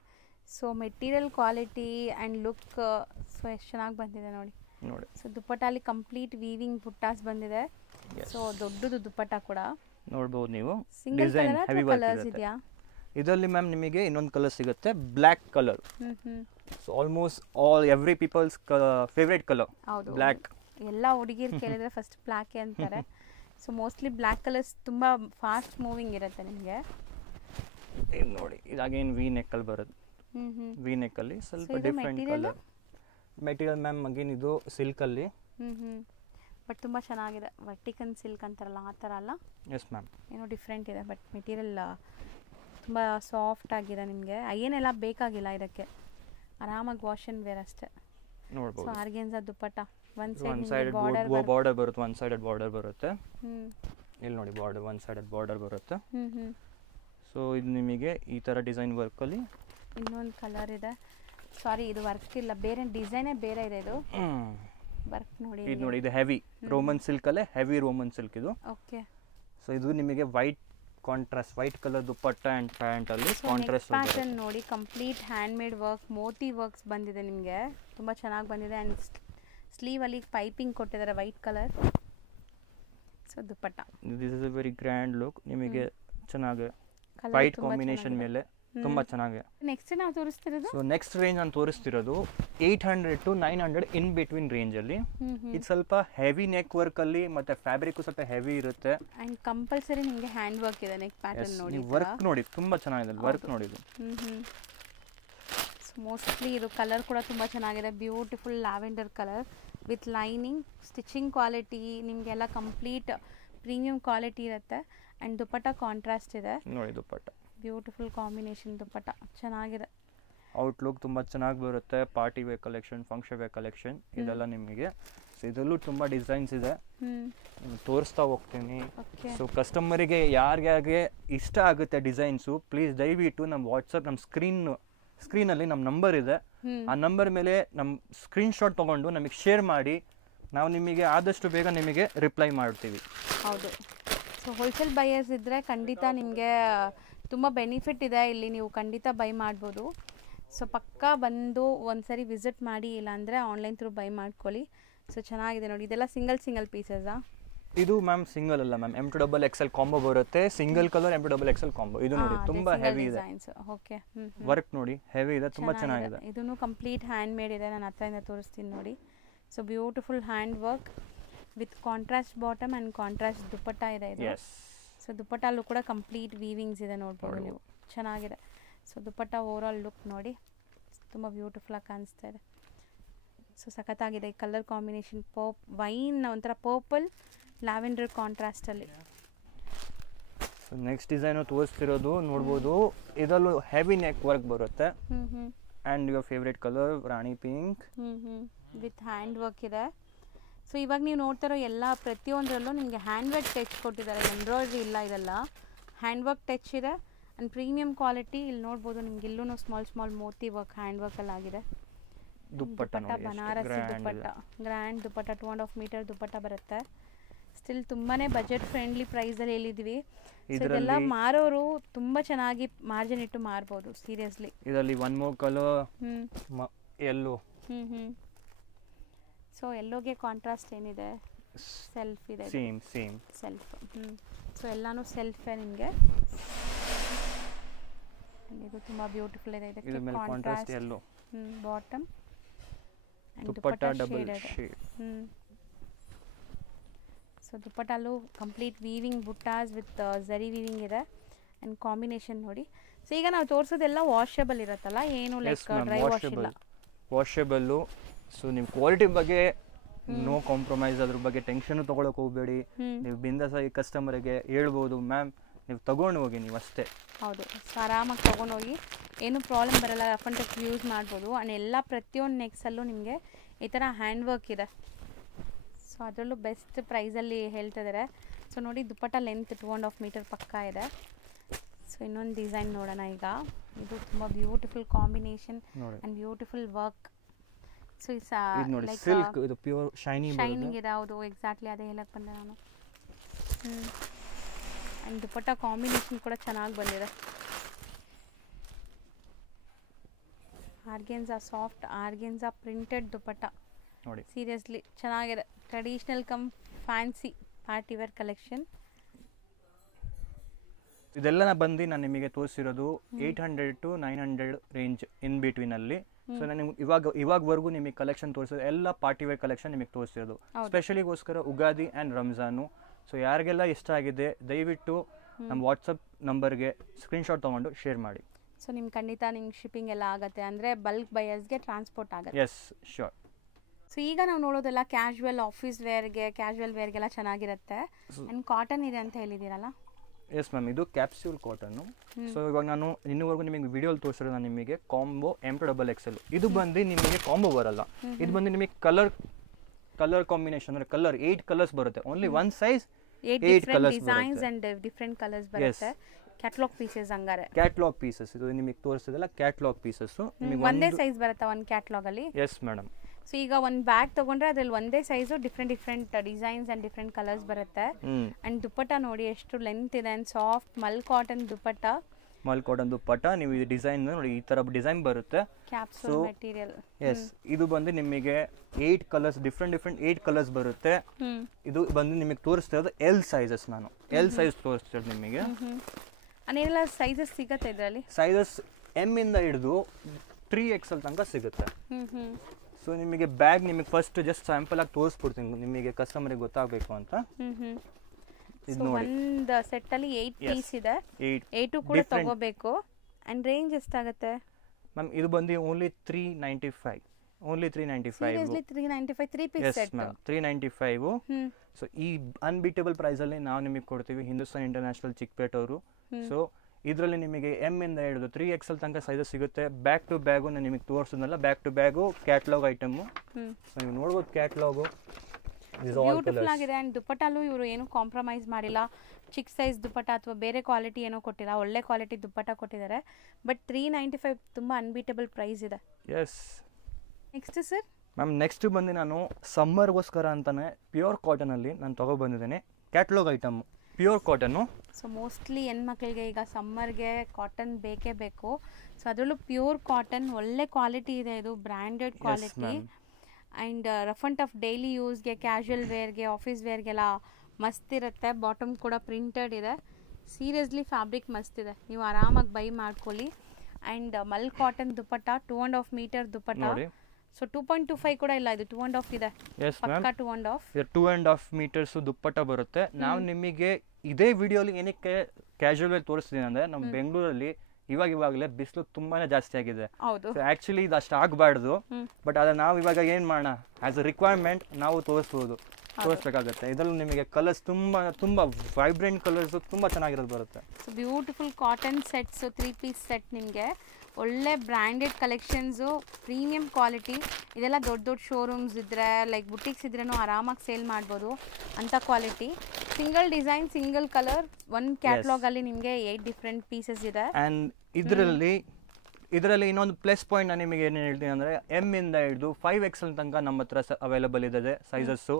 So material quality and look so ಎಷ್ಟು ಚೆನ್ನಾಗಿ ಬಂದಿದೆ ನೋಡಿ. ಸೊ ದುಪ್ಪಟ್ಟಲ್ಲಿ ಕಂಪ್ಲೀಟ್ ವೀವಿಂಗ್ ಬುಟ್ಟಾಸ್ ಬಂದಿದೆ. ಸೊ ದೊಡ್ಡದು ದುಪ್ಪಟ್ಟ ಕೂಡ ನೋಡ್ಬೋದು ನೀವು. ಡಿಸೈನ್ ಹೆವಿ ಕಲರ್ಸ್ ಇದೆಯಾ ಇದರಲ್ಲಿ ಮ್ಯಾಮ್? ನಿಮಗೆ ಇನ್ನೊಂದು ಕಲರ್ ಸಿಗುತ್ತೆ, black colour. So almost all every people's favourite colour black. ಎಲ್ಲ ಹುಡುಗಿರು ಕೇಳಿದ್ರೆ ಫಸ್ಟ್ ಬ್ಲ್ಯಾಕ್ ಅಂತಾರೆ. ಸೊ ಮೋಸ್ಟ್ಲಿ ಬ್ಲ್ಯಾಕ್ ಕಲರ್ಸ್ ತುಂಬ ಫಾಸ್ಟ್ ಮೂವಿಂಗ್ ಇರುತ್ತೆ ನಿಮಗೆ. ಇದು ನೋಡಿ, ಇದಾಗೇನು ವಿ ನೆಕ್ಕಲ್ಲಿ ಬರುತ್ತೆ. ವಿ ನೆಕ್ಕಲ್ಲಿ ಸ್ವಲ್ಪ different colour material ma'am. Again ಇದು ಸಿಲ್ಕಲ್ಲಿ. ಬಟ್ ತುಂಬ ಚೆನ್ನಾಗಿದೆ. ವರ್ಟಿಕನ್ ಸಿಲ್ಕ್ ಅಂತಾರಲ್ಲ ಆ ಥರ ಅಲ್ಲ. Yes ma'am. ಏನೋ ಡಿಫ್ರೆಂಟ್ ಇದೆ, ಬಟ್ ಮೆಟೀರಿಯಲ್ ತುಂಬ ಸಾಫ್ಟ್ ಆಗಿದೆ. ನಿಮಗೆ ಏನೆಲ್ಲ ಬೇಕಾಗಿಲ್ಲ ಇದಕ್ಕೆ, ಆರಾಮಾಗಿ ವಾಶ್ ಆ್ಯಂಡ್ ವೇರ್ ಅಷ್ಟೇ. ನೋಡ್ಬೋದು. ಸೊ ಆರ್ಗೆನ್ಸಾ ದುಪ್ಪಟ್ಟ ಒನ್ ಸೈಡ್ ಬಾರ್ಡರ್ ಬರುತ್ತೆ, ಒನ್ ಸೈಡೆಡ್ ಬಾರ್ಡರ್ ಬರುತ್ತೆ. ಇಲ್ಲಿ ನೋಡಿ ಬಾರ್ಡರ್ ಒನ್ ಸೈಡೆಡ್ ಬಾರ್ಡರ್ ಬರುತ್ತೆ. ಸೊ ಇದು ನಿಮಗೆ ಈ ಥರ ಡಿಸೈನ್ ವರ್ಕಲ್ಲಿ. ಇನ್ನೊಂದು ಕಲರ್ ಇದೆ, ಸಾರಿ ಇದು ವರ್ಕ್ ಇಲ್ಲ, ಬೇರೆ ಡಿಸೈನೇ ಬೇರೆ ಇದೆ. ಇದು ವರ್ಕ್ ನೋಡಿ. ಇದು ನೋಡಿ, ಇದು ಹೆವಿ ರೋಮನ್ ಸಿಲ್ಕ್ ಅಲ್ಲೇ ಹೆವಿ ರೋಮನ್ ಸಿಲ್ಕ್ ಇದು. ಓಕೆ. ಸೊ ಇದು ನಿಮಗೆ white contrast, white colour dupatta and pant ಅಲ್ಲಿ ಕಾಂಟ್ರಾಸ್ಟ್ ಪ್ಯಾಟರ್ನ್ ನೋಡಿ. Complete hand made work, Moti works ಬಂದಿದೆ ನಿಮಗೆ, ತುಂಬ ಚೆನ್ನಾಗಿ ಬಂದಿದೆ. ಆ್ಯಂಡ್ ಸ್ಲೀವ್ ಅಲ್ಲಿ ಪೈಪಿಂಗ್ ಕೊಟ್ಟಿದ್ದಾರೆ white colour. So dupatta this is a very grand look. ನಿಮಗೆ ಚೆನ್ನಾಗಿ ವೈಟ್ ಕಾಂಬಿನೇಷನ್ ಮೇಲೆ ತುಂಬ ಚೆನ್ನಾಗಿದೆ. ನೆಕ್ಸ್ಟ್ ನಾವು ತೋರಿಸ್ತಿರೋದು, ಸೊ ನೆಕ್ಸ್ಟ್ ರೇಂಜ್ ನಾನು ತೋರಿಸ್ತಿರೋದು 800 to 900 ಇನ್ ಬಿಟ್ವೀನ್ ರೇಂಜಲ್ಲಿ. ಇದು ಸ್ವಲ್ಪ ಹೆವಿ ನೆಕ್ ವರ್ಕಲ್ಲಿ ಮತ್ತು ಫ್ಯಾಬ್ರಿಕ್ ಸ್ವಲ್ಪ ಹೆವಿ ಇರುತ್ತೆ. ಆ್ಯಂಡ್ ಕಂಪಲ್ಸರಿ ನಿಮಗೆ ಹ್ಯಾಂಡ್ ವರ್ಕ್ ಇದೆ. ನೆಕ್ ಪ್ಯಾಟರ್ನ್ ನೋಡಿ, ವರ್ಕ್ ನೋಡಿ ತುಂಬ ಚೆನ್ನಾಗಿದೆ. ವರ್ಕ್ ನೋಡಿ ಇದು. ಸೊ ಮೋಸ್ಟ್ಲಿ ಇದು ಕಲರ್ ಕೂಡ ತುಂಬ ಚೆನ್ನಾಗಿದೆ. Beautiful lavender colour with lining. Stitching quality ನಿಮಗೆಲ್ಲ ಕಂಪ್ಲೀಟ್ ಪ್ರೀಮಿಯಂ ಕ್ವಾಲಿಟಿ ಇರುತ್ತೆ. ಆ್ಯಂಡ್ ದುಪ್ಪಟ್ಟ ಕಾಂಟ್ರಾಸ್ಟ್ ಇದೆ ನೋಡಿ. ದುಪ್ಪಟ್ಟ ಬ್ಯೂಟಿಫುಲ್ ಕಾಂಬಿನೇಷನ್, ದುಪ್ಪಟ್ಟ ಚೆನ್ನಾಗಿದೆ. ಔಟ್ಲುಕ್ ತುಂಬ ಚೆನ್ನಾಗಿ ಬರುತ್ತೆ. Party wear collection, function wear collection ಇದೆಲ್ಲ ನಿಮಗೆ. ಸೊ ಇದರಲ್ಲೂ ತುಂಬ ಡಿಸೈನ್ಸ್ ಇದೆ, ತೋರಿಸ್ತಾ ಹೋಗ್ತೀನಿ. ಸೊ ಕಸ್ಟಮರಿಗೆ ಯಾರ್ಯಾರಿಗೆ ಇಷ್ಟ ಆಗುತ್ತೆ ಡಿಸೈನ್ಸು, ಪ್ಲೀಸ್ ದಯವಿಟ್ಟು ನಮ್ಮ ವಾಟ್ಸಪ್, ನಮ್ಮ ಸ್ಕ್ರೀನಲ್ಲಿ ನಮ್ಮ ನಂಬರ್ ಇದೆ, ಆ ನಂಬರ್ ಮೇಲೆ ನಮ್ಮ ಸ್ಕ್ರೀನ್ಶಾಟ್ ತೊಗೊಂಡು ನಮಗೆ ಶೇರ್ ಮಾಡಿ. ನಾವು ನಿಮಗೆ ಆದಷ್ಟು ಬೇಗ ನಿಮಗೆ ರಿಪ್ಲೈ ಮಾಡ್ತೀವಿ. ಹೌದು. ಸೊ ಹೋಲ್ಸೇಲ್ ಬೈಯರ್ಸ್ ಇದ್ದರೆ ಖಂಡಿತ ನಿಮಗೆ ತುಂಬ ಬೆನಿಫಿಟ್ ಇದೆ. ಇಲ್ಲಿ ನೀವು ಖಂಡಿತ ಬೈ ಮಾಡ್ಬೋದು. ಸೊ ಪಕ್ಕಾ ಬಂದು ಒಂದ್ಸರಿ ವಿಸಿಟ್ ಮಾಡಿ, ಇಲ್ಲಾಂದರೆ ಆನ್ಲೈನ್ ಥ್ರೂ ಬೈ ಮಾಡ್ಕೊಳ್ಳಿ. ಸೊ ಚೆನ್ನಾಗಿದೆ ನೋಡಿ. ಇದೆಲ್ಲ ಸಿಂಗಲ್ ಪೀಸಸಾ? ಇದು ಮ್ಯಾಮ್ ಸಿಂಗಲ್ ಅಲ್ಲ ಮ್ಯಾಮ್, M2XXL ಕಾಂಬೋ ಬರುತ್ತೆ. Single colour M2XXL combo. ಇದು ನೋಡಿ ತುಂಬ ಹೆವಿ ಇದೆ. ಓಕೆ. ವರ್ಕ್ ನೋಡಿ ಹೆವಿ ಇದೆ, ತುಂಬ ಚೆನ್ನಾಗಿದೆ. ಇದನ್ನು ಕಂಪ್ಲೀಟ್ ಹ್ಯಾಂಡ್ ಮೇಡ್ ಇದೆ. ನಾನು ಹತ್ತಿರದಿಂದ ತೋರಿಸ್ತೀನಿ ನೋಡಿ. So beautiful hand work with contrast bottom and contrast dupatta ಇದೆ ಇದು. ಸೊ ದುಪ್ಪಟ್ಟಲ್ಲೂ ಕೂಡ ಕಂಪ್ಲೀಟ್ ವೀವಿಂಗ್ಸ್ ಇದೆ, ನೋಡ್ಬೋದು ನೀವು. ಚೆನ್ನಾಗಿದೆ. So dupatta over all look ನೋಡಿ, ತುಂಬ ಬ್ಯೂಟಿಫುಲ್ ಆಗಿ ಕಾಣಿಸ್ತಾ ಇದೆ. ಸೊ ಸಖತ್ತಾಗಿದೆ ಕಲರ್ ಕಾಂಬಿನೇಷನ್. ವೈನ್ ಒಂಥರ ಪರ್ಪಲ್ ಲ್ಯಾವೆಂಡರ್ ಕಾಂಟ್ರಾಸ್ಟಲ್ಲಿ. ಸೊ ನೆಕ್ಸ್ಟ್ ಡಿಸೈನು ತೋರಿಸ್ತಿರೋದು ನೋಡ್ಬೋದು, ಇದರಲ್ಲೂ ಹೆವಿ ನೆಕ್ ವರ್ಕ್ ಬರುತ್ತೆ. And your favourite colour rani pink with hand work ಇದೆ. ಸೊ ಇವಾಗ ನೀವು ನೋಡ್ತಿರೋ ಎಲ್ಲ ಪ್ರತಿಯೊಂದರಲ್ಲೂ ನಿಮಗೆ ಹ್ಯಾಂಡ್ ವರ್ಕ್ ಟಚ್ ಕೊಟ್ಟಿದ್ದಾರೆ, ಎಂಬ್ರಾಯ್ಡ್ರಿ ಇಲ್ಲ, ಇದೆಲ್ಲ ಹ್ಯಾಂಡ್ ವರ್ಕ್ ಟಚ್ ಇದೆ. And premium quality. ಇಲ್ಲಿ ನೋಡ್ಬೋದು ನಿಮ್ಗೆ ಇಲ್ಲೂ ಸ್ಮಾಲ್ ಮೋತಿ ವರ್ಕ್ ಹ್ಯಾಂಡ್ ವರ್ಕಲ್ಲಿ ಆಗಿದೆ. ದುಪ್ಪಟ್ಟ ಬನಾರಸಿ ದುಪ್ಪಟ್ಟ, ಗ್ರ್ಯಾಂಡ್ ದುಪ್ಪಟ್ಟ, 2.5 ಮೀಟರ್ ದುಪ್ಪಟ್ಟ ಬರುತ್ತೆ. ಸ್ಟಿಲ್ ತುಂಬಾ ಬಜೆಟ್ ಫ್ರೆಂಡ್ಲಿ ಪ್ರೈಸಲ್ಲಿ ಹೇಳಿದ್ವಿ. ಇದೆಲ್ಲ ಮಾರೋರು ತುಂಬ ಚೆನ್ನಾಗಿ ಮಾರ್ಜಿನ್ ಇಟ್ಟು ಮಾರ್ಬೋದು ಸೀರಿಯಸ್ಲಿ. ಇದರಲ್ಲಿ one more colour yellow. So ಎಲ್ಲೋಗೆ ಕಾಂಟ್ರಾಸ್ಟ್ ಏನಿದೆ, ಸೆಲ್ಫ್ ಇದೆ, ಸೇಮ್ ಸೆಲ್ಫ್. ಸೊ ಎಲ್ಲಾನು ಸೆಲ್ಫೇ ನಿಮಗೆ. ಇದು ತುಂಬಾ ಬ್ಯೂಟಿಫುಲ್ ಇದೆ. ಇದಕ್ಕೆ contrast yellow bottom and dupatta double shade. So ದುಪ್ಪಟ್ಟಲ್ಲೂ complete weaving buttas with zari weaving ಇದೆ ಅಂಡ್ ಕಾಂಬಿನೇಷನ್ ನೋಡಿ. ಸೊ ಈಗ ನಾವು ತೋರಿಸೋದೆಲ್ಲ ವಾಷಬಲ್ ಇರುತ್ತಲ್ಲ, ಏನು ಲೈಕ್ ಡ್ರೈ ವಾಶ್ ಇಲ್ಲ, ವಾಷಬಲ್ಲು. ಸೊ ನಿಮ್ಮ ಕ್ವಾಲಿಟಿ ಬಗ್ಗೆ ನೋ ಕಾಂಪ್ರಮೈಸ್, ಅದ್ರ ಬಗ್ಗೆ ಟೆನ್ಷನ್ ತೊಗೊಳಕ್ಕೆ ಹೋಗಬೇಡಿ. ನೀವು ಬಿಂದಾಸಾಗಿ ಕಸ್ಟಮರಿಗೆ ಹೇಳ್ಬೋದು, ಮ್ಯಾಮ್ ನೀವು ತೊಗೊಂಡು ಹೋಗಿ ನೀವು ಅಷ್ಟೇ. ಹೌದು, ಸೊ ಆರಾಮಾಗಿ ತೊಗೊಂಡೋಗಿ ಏನು ಪ್ರಾಬ್ಲಮ್ ಬರಲ್ಲ, ರಫ್ ಆ್ಯಂಡ್ ಟಫ್ ಯೂಸ್ ಮಾಡ್ಬೋದು. ಆ್ಯಂಡ್ ಎಲ್ಲ ಪ್ರತಿಯೊಂದು ನೆಕ್ಸಲ್ಲೂ ನಿಮಗೆ ಈ ಥರ ಹ್ಯಾಂಡ್ ವರ್ಕ್ ಇದೆ. ಸೊ ಅದರಲ್ಲೂ ಬೆಸ್ಟ್ ಪ್ರೈಸಲ್ಲಿ ಹೇಳ್ತಿದ್ದಾರೆ. ಸೊ ನೋಡಿ ದುಪ್ಪಟ್ಟ ಲೆಂತ್ 2.5 ಮೀಟರ್ ಪಕ್ಕ ಇದೆ. ಸೊ ಇನ್ನೊಂದು ಡಿಸೈನ್ ನೋಡೋಣ ಈಗ. ಇದು ತುಂಬ beautiful combination and beautiful work. So like silk, ಇದು ಪ್ಯೂರ್ ಶೈನಿಂಗ್ ಇದೆ. ಹೌದು, ಎಕ್ಸಾಕ್ಟ್ಲಿ ಅದೇ ಹೇಳಕ್ಕೆ ಬಂದೆ ನಾನು. ಆ್ಯಂಡ್ ದುಪ್ಪಟ್ಟ ಕಾಂಬಿನೇಷನ್ ಕೂಡ ಚೆನ್ನಾಗಿ ಬಂದಿದೆ. Organza, soft organza printed dupatta ನೋಡಿ, ಸೀರಿಯಸ್ಲಿ ಚೆನ್ನಾಗಿದೆ. Traditional cum fancy party wear collection. ಇದೆಲ್ಲ ಬಂದು ನಾನು ನಿಮಗೆ ತೋರಿಸಿರೋದು 800 to 900 ರೇಂಜ್ ಇನ್ ಬಿಟ್ವೀನಲ್ಲಿ. ಸೊ ನಾನು ಇವಾಗವರೆಗೂ ನಿಮಗೆ ಕಲೆಕ್ಷನ್ ತೋರಿಸೋದು ಎಲ್ಲ ಪಾರ್ಟಿ ವೇರ್ ಕಲೆಕ್ಷನ್ ನಿಮಗೆ ತೋರಿಸಿರೋದು ಸ್ಪೆಷಲಿಗೋಸ್ಕರ ಉಗಾದಿ ಆ್ಯಂಡ್ ರಂಜಾನು. ಸೊ ಯಾರಿಗೆಲ್ಲ ಇಷ್ಟ ಆಗಿದೆ ದಯವಿಟ್ಟು ನಮ್ಮ ವಾಟ್ಸಪ್ ನಂಬರ್ಗೆ ಸ್ಕ್ರೀನ್ಶಾಟ್ ತೊಗೊಂಡು ಶೇರ್ ಮಾಡಿ. ಸೊ ನಿಮ್ಗೆ ಖಂಡಿತ ನಿಮ್ಗೆ ಶಿಪ್ಪಿಂಗ್ ಎಲ್ಲ ಆಗುತ್ತೆ, ಅಂದರೆ ಬಲ್ಕ್ ಬಯರ್ಸ್ಗೆ ಟ್ರಾನ್ಸ್ಪೋರ್ಟ್ ಆಗುತ್ತೆ. Yes sure. ಸೊ ಈಗ ನಾವು ನೋಡೋದೆಲ್ಲ ಕ್ಯಾಶುವಲ್ ಆಫೀಸ್ ವೇರ್ಗೆ, ಕ್ಯಾಶುವಲ್ ವೇರ್ಗೆಲ್ಲ ಚೆನ್ನಾಗಿರುತ್ತೆ. ಆ್ಯಂಡ್ ಕಾಟನ್ ಇದೆ ಅಂತ ಹೇಳಿದ್ದೀರಲ್ಲ? ಎಸ್ ಮ್ಯಾಮ್, ಇದು ಕ್ಯಾಪ್ಸ್ಯೂಲ್ ಕಾಟನ್ನು. ಸೊ ಇವಾಗ ನಾನು ಇನ್ನೂವರೆಗೂ ನಿಮಗೆ ವಿಡಿಯೋಲಿ ತೋರಿಸಿರೋದು ನಾನು ನಿಮಗೆ ಕಾಂಬೋ M2XL. ಇದು ಬಂದು ನಿಮಗೆ ಕಾಂಬೋ ಬರಲ್ಲ, ಇದು ಬಂದು ನಿಮಗೆ ಕಲರ್ ಕಾಂಬಿನೇಷನ್ ಅಂದರೆ ಕಲರ್ 8 ಕಲರ್ಸ್ ಬರುತ್ತೆ. Only one size 8 colours designs and different colours ಬರುತ್ತೆ. ಕ್ಯಾಟಲಾಗ್ ಪೀಸಸ್ ಹಂಗಾರೆ. ಕ್ಯಾಟಲಾಗ್ ಪೀಸಸ್ ಇದು ನಿಮಗೆ ತೋರಿಸಿದಲ್ಲ, ಕ್ಯಾಟಲಾಗ್ ಪೀಸಸ್ ನಿಮಗೆ ಒಂದೇ ಸೈಜ್ ಬರುತ್ತೆ ಒಂದು ಕ್ಯಾಟಲಾಗ್ ಅಲ್ಲಿ. Yes madam. ಸೊ ಈಗ ಒಂದು ಬ್ಯಾಗ್ ತಗೊಂಡ್ರೆ ಅದ್ರಲ್ಲಿ ಒಂದೇ size different designs and different colours ಬರುತ್ತೆ. ಅಂಡ್ ದುಪ್ಪಟ್ಟ ನೋಡಿ ಎಷ್ಟು ಲೆಂತ್ ಇದೆ ಅಂಡ್ ಸಾಫ್ಟ್ ಮಲ್ ಕಾಟನ್ ದುಪ್ಪಟ್ಟ. ನೀವು ಈ ಡಿಸೈನ್ ನೋಡಿ, ಈ ತರ ಡಿಸೈನ್ ಬರುತ್ತೆ. Capsule material. ಎಸ್, ಇದು ಬಂದು ನಿಮಗೆ 8 ಕಲರ್ಸ್ ಡಿಫ್ರೆಂಟ್ 8 ಕಲರ್ಸ್ ಬರುತ್ತೆ. ಇದು ಬಂದು ನಿಮಗೆ ತೋರಿಸ್ತಾ ಇರೋದು ಎಲ್ ಸೈಜಸ್. ನಾನು ಎಲ್ ಸೈಜ್ ತೋರಿಸ್ತಿರೋದು ನಿಮಗೆ. ಅನೇನೆಲ್ಲ ಸೈಜಸ್ ಸಿಗುತ್ತೆ ಇದರಲ್ಲಿ? ಸೈಜಸ್ M ಇಂದ ಹಿಡಿದು 3XL ತನಕ ಸಿಗುತ್ತೆ. ಸೊ ನಿಮಗೆ ಬ್ಯಾಗ್ ನಿಮಗೆ ಫಸ್ಟ್ ಜಸ್ಟ್ ಸ್ಯಾಂಪಲ್ ಆಗಿ ತೋರಿಸ್ಬಿಡ್ತೀನಿ ನಿಮಗೆ ಕಸ್ಟಮರಿಗೆ ಗೊತ್ತಾಗಬೇಕು ಅಂತ. ಇದು ನೋಡಿ, ಒಂದು ಸೆಟ್ ಅಲ್ಲಿ 8 ಪೀಸ್ ಇದೆ. 8 ಕೂಡ ತಗೋಬೇಕು. ಅಂಡ್ ರೇಂಜ್ ಎಷ್ಟಾಗುತ್ತೆ ಮ್ಯಾಮ್? ಇದು ಬಂದು only 395. Only 395. Seriously 395 3 piece set? Yes ma'am, 395. So ಈ ಅನ್ಬೀಟಬಲ್ ಪ್ರೈಸ್ ಅಲ್ಲಿ ನಾವು ನಿಮಗೆ ಕೊಡ್ತೀವಿ ಹಿಂದೂಸ್ತಾನ್ ಇಂಟರ್ನ್ಯಾಷನಲ್ ಚಿಕ್ಪೇಟ್ ಅವರು. ಸೊ ಇದರಲ್ಲಿ ನಿಮಗೆ M ಇಂದ ಹಿಡಿದು 3XL ತನಕ ಸೈಜಸ್ ಸಿಗುತ್ತೆ. ಬ್ಯಾಕ್ ಟು ಬ್ಯಾಗು ನಾನು ನಿಮಗೆ ತೋರಿಸೋದಲ್ಲ, back to back catalogue item. So ನೀವು ನೋಡ್ಬೋದು ಕ್ಯಾಟ್ಲಾಗು ಬ್ಯೂಟಿಫುಲ್ ಆಗಿದೆ. ಅಂಡ್ ದುಪ್ಪಟ್ಟಲ್ಲೂ ಇವರು ಏನು ಕಾಂಪ್ರಮೈಸ್ ಮಾಡಿಲ್ಲ. ಚಿಕ್ಕ ಸೈಜ್ ದುಪ್ಪಟ್ಟ ಅಥವಾ ಬೇರೆ ಕ್ವಾಲಿಟಿ ಏನೋ ಕೊಟ್ಟಿಲ್ಲ, ಒಳ್ಳೆ ಕ್ವಾಲಿಟಿ ದುಪ್ಪಟ್ಟ ಕೊಟ್ಟಿದ್ದಾರೆ. ಬಟ್ 395 ತುಂಬ ಅನ್ಬೀಟಬಲ್ ಪ್ರೈಸ್ ಇದೆ. Yes. Next sir? Ma'am next ಬಂದು ನಾನು ಸಮ್ಮರ್ಗೋಸ್ಕರ ಅಂತಾನೆ ಪ್ಯೂರ್ ಕಾಟನಲ್ಲಿ ನಾನು ತೊಗೊಬಂದಿದ್ದೇನೆ catalogue item, pure cotton. So mostly ಹೆಣ್ಮಕ್ಳಿಗೆ ಈಗ ಸಮ್ಮರ್ಗೆ ಕಾಟನ್ ಬೇಕೇ ಬೇಕು. ಸೊ ಅದರಲ್ಲೂ ಪ್ಯೂರ್ ಕಾಟನ್ ಒಳ್ಳೆ ಕ್ವಾಲಿಟಿ ಇದೆ, ಇದು branded quality. And rough and tough daily ಯೂಸ್ಗೆ, ಕ್ಯಾಶುವಲ್ ವೇರ್ಗೆ, ಆಫೀಸ್ ವೇರ್ಗೆಲ್ಲ ಮಸ್ತ್ ಇರುತ್ತೆ. ಬಾಟಮ್ ಕೂಡ ಪ್ರಿಂಟೆಡ್ ಇದೆ. ಸೀರಿಯಸ್ಲಿ ಫ್ಯಾಬ್ರಿಕ್ ಮಸ್ತ್ ಇದೆ, ನೀವು ಆರಾಮಾಗಿ ಬೈ ಮಾಡ್ಕೊಳ್ಳಿ. And mul cotton dupatta 2.5 metre dupatta. So 2.25 ಕೂಡ ಇಲ್ಲ, ಇದು 2.5 ಇದೆ. ಪಕ್ಕಾ 2.5 ಮೀಟರ್ಸ್ ದುಪ್ಪಟ್ಟ ಬರುತ್ತೆ. ನಾವು ನಿಮಗೆ ಇದೇ ವಿಡಿಯೋಲಿ ಏನಕ್ಕೆ ಕ್ಯಾಶುವಲ್ ವೇರ್ ತೋರಿಸ್ತೀನಿ ಅಂದರೆ ನಮ್ಮ ಬೆಂಗಳೂರಲ್ಲಿ ಇವಾಗಲೇ ಬಿಸಿಲು ತುಂಬಾನೇ ಜಾಸ್ತಿ ಆಗಿದೆ. ಹೌದು. ಸೊ ಆ್ಯಕ್ಚುಲಿ ಇದು ಅಷ್ಟು ಆಗಬಾರ್ದು, ಬಟ್ ಅದನ್ನು ನಾವು ಇವಾಗ ಏನು ಮಾಡೋಣ, ಆ್ಯಸ್ ಅ ರಿಕ್ವೈರ್ಮೆಂಟ್ ನಾವು ತೋರಿಸ್ಬೇಕಾಗುತ್ತೆ. ಇದರಲ್ಲಿ ನಿಮಗೆ ಕಲರ್ಸ್ ತುಂಬ ವೈಬ್ರೆಂಟ್ ಕಲರ್ಸು ತುಂಬ ಚೆನ್ನಾಗಿರೋದು ಬರುತ್ತೆ. So beautiful cotton sets, 3 piece set, ನಿಮಗೆ ಒಳ್ಳೆ ಬ್ರ್ಯಾಂಡೆಡ್ ಕಲೆಕ್ಷನ್ಸು, ಪ್ರೀಮಿಯಂ ಕ್ವಾಲಿಟಿ. ಇದೆಲ್ಲ ದೊಡ್ಡ ಶೋರೂಮ್ಸ್ ಇದ್ದರೆ, ಲೈಕ್ ಬುಟಿಕ್ಸ್ ಇದ್ರೂ ಆರಾಮಾಗಿ ಸೇಲ್ ಮಾಡ್ಬೋದು ಅಂಥ quality. Single design, single colour, ಒಂದು ಕ್ಯಾಟ್ಲಾಗಲ್ಲಿ ನಿಮಗೆ 8 ಡಿಫ್ರೆಂಟ್ ಪೀಸಸ್ ಇದೆ. ಆ್ಯಂಡ್ ಇದರಲ್ಲಿ ಇನ್ನೊಂದು ಪ್ಲಸ್ ಪಾಯಿಂಟ್ ನಾನು ನಿಮಗೆ ಏನು ಹೇಳ್ತೀನಿ ಅಂದರೆ, ಎಮ್ ಇಂದ ಹಿಡಿದು 5XL ತನಕ ನಮ್ಮ ಹತ್ರ ಅವೈಲಬಲ್ ಇದೆ ಸೈಜಸ್ಸು.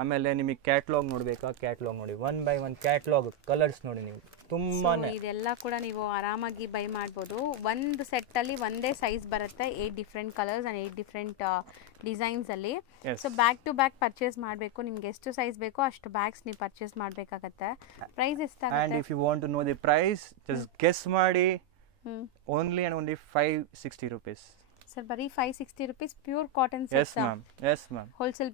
ಆಮೇಲೆ ನಿಮಗೆ ಕ್ಯಾಟ್ಲಾಗ್ ನೋಡಬೇಕಾ, ಕ್ಯಾಟ್ಲಾಗ್ ನೋಡಿ, 1 by 1 ಕ್ಯಾಟ್ಲಾಗ್, ಕಲರ್ಸ್ ನೋಡಿ ನೀವು, ತುಂಬಾನೇ ಇದೆಲ್ಲ ಕೂಡ ನೀವು ಆರಾಮಾಗಿ ಬೈ ಮಾಡ್ಬೋದು. ಒಂದು ಸೆಟ್ಟಲ್ಲಿ ಒಂದೇ ಸೈಜ್ ಬರುತ್ತೆ, 8 ಡಿಫ್ರೆಂಟ್ ಕಲರ್ಸ್ ಆ್ಯಂಡ್ 8 ಡಿಫ್ರೆಂಟ್ ಡಿಸೈನ್ಸಲ್ಲಿ. So back to back purchase ಮಾಡಬೇಕು. ನಿಮ್ಗೆ ಎಷ್ಟು ಸೈಜ್ ಬೇಕೋ ಅಷ್ಟು ಬ್ಯಾಗ್ಸ್ ನೀವು ಪರ್ಚೇಸ್ ಮಾಡಬೇಕಾಗತ್ತೆ. ಪ್ರೈಸ್ ಎಷ್ಟಾಗುತ್ತೆ? And if you want to know the price, just guess ಮಾಡಿ. Only and only 560 rupees. Sir, ಬರೀ 560 rupees pure cotton set. Yes ma'am. Wholesale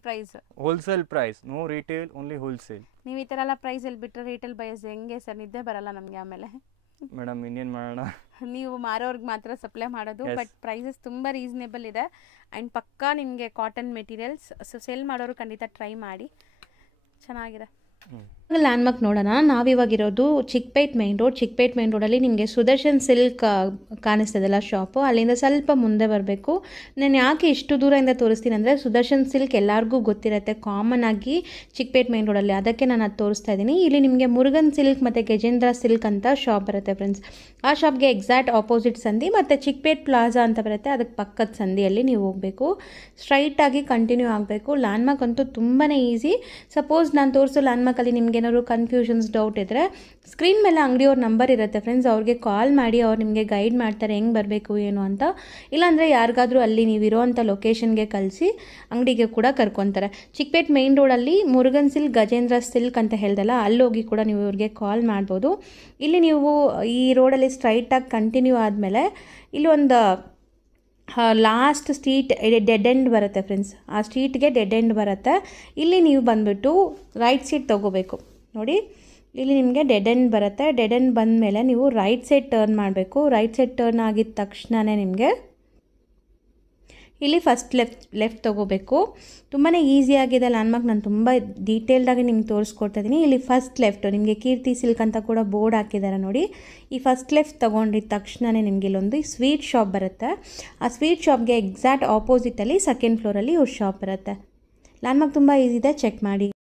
price, no retail, only wholesale. ನೀವು ಈ ಥರ ಎಲ್ಲ ಪ್ರೈಸ್ ಅಲ್ಲಿ ಬಿಟ್ಟರೆ ರಿಟೇಲ್ ಬಯಸ್ ಹೆಂಗೆ ಸರ್? ನಿದ್ದೆ ಬರಲ್ಲ ನಮಗೆ ಆಮೇಲೆ. ಮೇಡಮ್ ಇನ್ನೇನು ಮಾಡೋಣ, ನೀವು ಮಾರೋರ್ಗೆ ಮಾತ್ರ ಸಪ್ಲೈ ಮಾಡೋದು. ಬಟ್ ಪ್ರೈಸಸ್ ತುಂಬ ರೀಸನೇಬಲ್ ಇದೆ ಆ್ಯಂಡ್ ಪಕ್ಕಾ ನಿಮಗೆ ಕಾಟನ್ ಮೆಟೀರಿಯಲ್ಸ್. ಸೊ ಸೇಲ್ ಮಾಡೋರು ಖಂಡಿತ ಟ್ರೈ ಮಾಡಿ, ಚೆನ್ನಾಗಿದೆ. ಲ್ಯಾಂಡ್ ಮಾರ್ಕ್ ನೋಡೋಣ. ನಾವಿವಾಗಿರೋದು ಚಿಕ್ಕಪೇಟ್ ಮೇನ್ ರೋಡಲ್ಲಿ ನಿಮಗೆ ಸುದರ್ಶನ್ ಸಿಲ್ಕ್ ಕಾಣಿಸ್ತದಲ್ಲ ಶಾಪು, ಅಲ್ಲಿಂದ ಸ್ವಲ್ಪ ಮುಂದೆ ಬರಬೇಕು. ನಾನು ಯಾಕೆ ಇಷ್ಟು ದೂರದಿಂದ ತೋರಿಸ್ತೀನಿ ಅಂದರೆ, ಸುದರ್ಶನ್ ಸಿಲ್ಕ್ ಎಲ್ಲರಿಗೂ ಗೊತ್ತಿರುತ್ತೆ ಕಾಮನ್ ಆಗಿ ಚಿಕ್ಕಪೇಟ್ ಮೇನ್ ರೋಡಲ್ಲಿ, ಅದಕ್ಕೆ ನಾನು ಅದು ತೋರಿಸ್ತಾ ಇದ್ದೀನಿ. ಇಲ್ಲಿ ನಿಮಗೆ ಮುರುಗನ್ ಸಿಲ್ಕ್ ಮತ್ತು ಗಜೇಂದ್ರ ಸಿಲ್ಕ್ ಅಂತ ಶಾಪ್ ಬರುತ್ತೆ ಫ್ರೆಂಡ್ಸ್. ಆ ಶಾಪ್ಗೆ ಎಕ್ಸಾಕ್ಟ್ ಆಪೋಸಿಟ್ ಸಂದಿ, ಮತ್ತು ಚಿಕ್ಕಪೇಟ್ ಪ್ಲಾಜಾ ಅಂತ ಬರುತ್ತೆ, ಅದಕ್ಕೆ ಪಕ್ಕದ ಸಂದಿಯಲ್ಲಿ ನೀವು ಹೋಗಬೇಕು. ಸ್ಟ್ರೈಟಾಗಿ ಕಂಟಿನ್ಯೂ ಆಗಬೇಕು. ಲ್ಯಾಂಡ್ ಮಾರ್ಕ್ ಅಂತೂ ತುಂಬಾ ಈಸಿ. ಸಪೋಸ್ ನಾನು ತೋರಿಸೋ ಲ್ಯಾಂಡ್ ಮಾರ್ಕಲ್ಲಿ ನಿಮಗೆ ಏನಾದ್ರು ಕನ್ಫ್ಯೂಷನ್ಸ್, ಡೌಟ್ ಇದ್ದರೆ ಸ್ಕ್ರೀನ್ ಮೇಲೆ ಅಂಗಡಿಯವ್ರ ನಂಬರ್ ಇರುತ್ತೆ ಫ್ರೆಂಡ್ಸ್, ಅವ್ರಿಗೆ ಕಾಲ್ ಮಾಡಿ, ಅವ್ರು ನಿಮಗೆ ಗೈಡ್ ಮಾಡ್ತಾರೆ ಹೆಂಗೆ ಬರಬೇಕು ಏನು ಅಂತ. ಇಲ್ಲಾಂದರೆ ಯಾರಿಗಾದರೂ ಅಲ್ಲಿ ನೀವು ಇರೋವಂಥ ಲೊಕೇಶನ್ಗೆ ಕಳಿಸಿ ಅಂಗಡಿಗೆ ಕೂಡ ಕರ್ಕೊತಾರೆ. ಚಿಕ್ಕಪೇಟ್ ಮೇನ್ ರೋಡಲ್ಲಿ ಮುರುಗನ್ ಸಿಲ್ಕ್, ಗಜೇಂದ್ರ ಸಿಲ್ಕ್ ಅಂತ ಹೇಳ್ದಲ್ಲ, ಅಲ್ಲಿ ಹೋಗಿ ಕೂಡ ನೀವು ಇವ್ರಿಗೆ ಕಾಲ್ ಮಾಡ್ಬೋದು. ಇಲ್ಲಿ ನೀವು ಈ ರೋಡಲ್ಲಿ ಸ್ಟ್ರೈಟಾಗಿ ಕಂಟಿನ್ಯೂ ಆದಮೇಲೆ ಇಲ್ಲಿ ಒಂದು ಲಾಸ್ಟ್ ಸ್ಟ್ರೀಟ್ ಡೆಡ್ ಎಂಡ್ ಬರುತ್ತೆ ಫ್ರೆಂಡ್ಸ್. ಆ ಸ್ಟ್ರೀಟ್ಗೆ ಡೆಡ್ ಎಂಡ್ ಬರುತ್ತೆ. ಇಲ್ಲಿ ನೀವು ಬಂದುಬಿಟ್ಟು ರೈಟ್ ಸೈಡ್ ತೊಗೋಬೇಕು. ನೋಡಿ, ಇಲ್ಲಿ ನಿಮಗೆ ಡೆಡ್ ಎಂಡ್ ಬರುತ್ತೆ. ಡೆಡ್ ಎಂಡ್ ಬಂದಮೇಲೆ ನೀವು ರೈಟ್ ಸೈಡ್ ಟರ್ನ್ ಮಾಡಬೇಕು. ರೈಟ್ ಸೈಡ್ ಟರ್ನ್ ಆಗಿದ ತಕ್ಷಣವೇ ನಿಮಗೆ ಇಲ್ಲಿ ಫಸ್ಟ್ ಲೆಫ್ಟ್ ತೊಗೋಬೇಕು. ತುಂಬಾ ಈಸಿಯಾಗಿದೆ ಲ್ಯಾಂಡ್ ಮಾರ್ಕ್. ನಾನು ತುಂಬ ಡೀಟೇಲ್ಡಾಗಿ ನಿಮ್ಗೆ ತೋರಿಸ್ಕೊಡ್ತಾ ಇದ್ದೀನಿ. ಇಲ್ಲಿ ಫಸ್ಟ್ ಲೆಫ್ಟ್ ನಿಮಗೆ ಕೀರ್ತಿ ಸಿಲ್ಕ್ ಅಂತ ಕೂಡ ಬೋರ್ಡ್ ಹಾಕಿದ್ದಾರೆ ನೋಡಿ. ಈ ಫಸ್ಟ್ ಲೆಫ್ಟ್ ತೊಗೊಂಡಿದ್ದ ತಕ್ಷಣವೇ ನಿಮಗೆ ಇಲ್ಲೊಂದು ಸ್ವೀಟ್ ಶಾಪ್ ಬರುತ್ತೆ. ಆ ಸ್ವೀಟ್ ಶಾಪ್ಗೆ ಎಕ್ಸಾಕ್ಟ್ ಆಪೋಸಿಟಲ್ಲಿ ಸೆಕೆಂಡ್ ಫ್ಲೋರಲ್ಲಿ ಇವ್ರ ಶಾಪ್ ಬರುತ್ತೆ. ಲ್ಯಾಂಡ್ ಮಾರ್ಕ್ ತುಂಬ ಈಸಿ ಇದೆ, ಚೆಕ್ ಮಾಡಿ.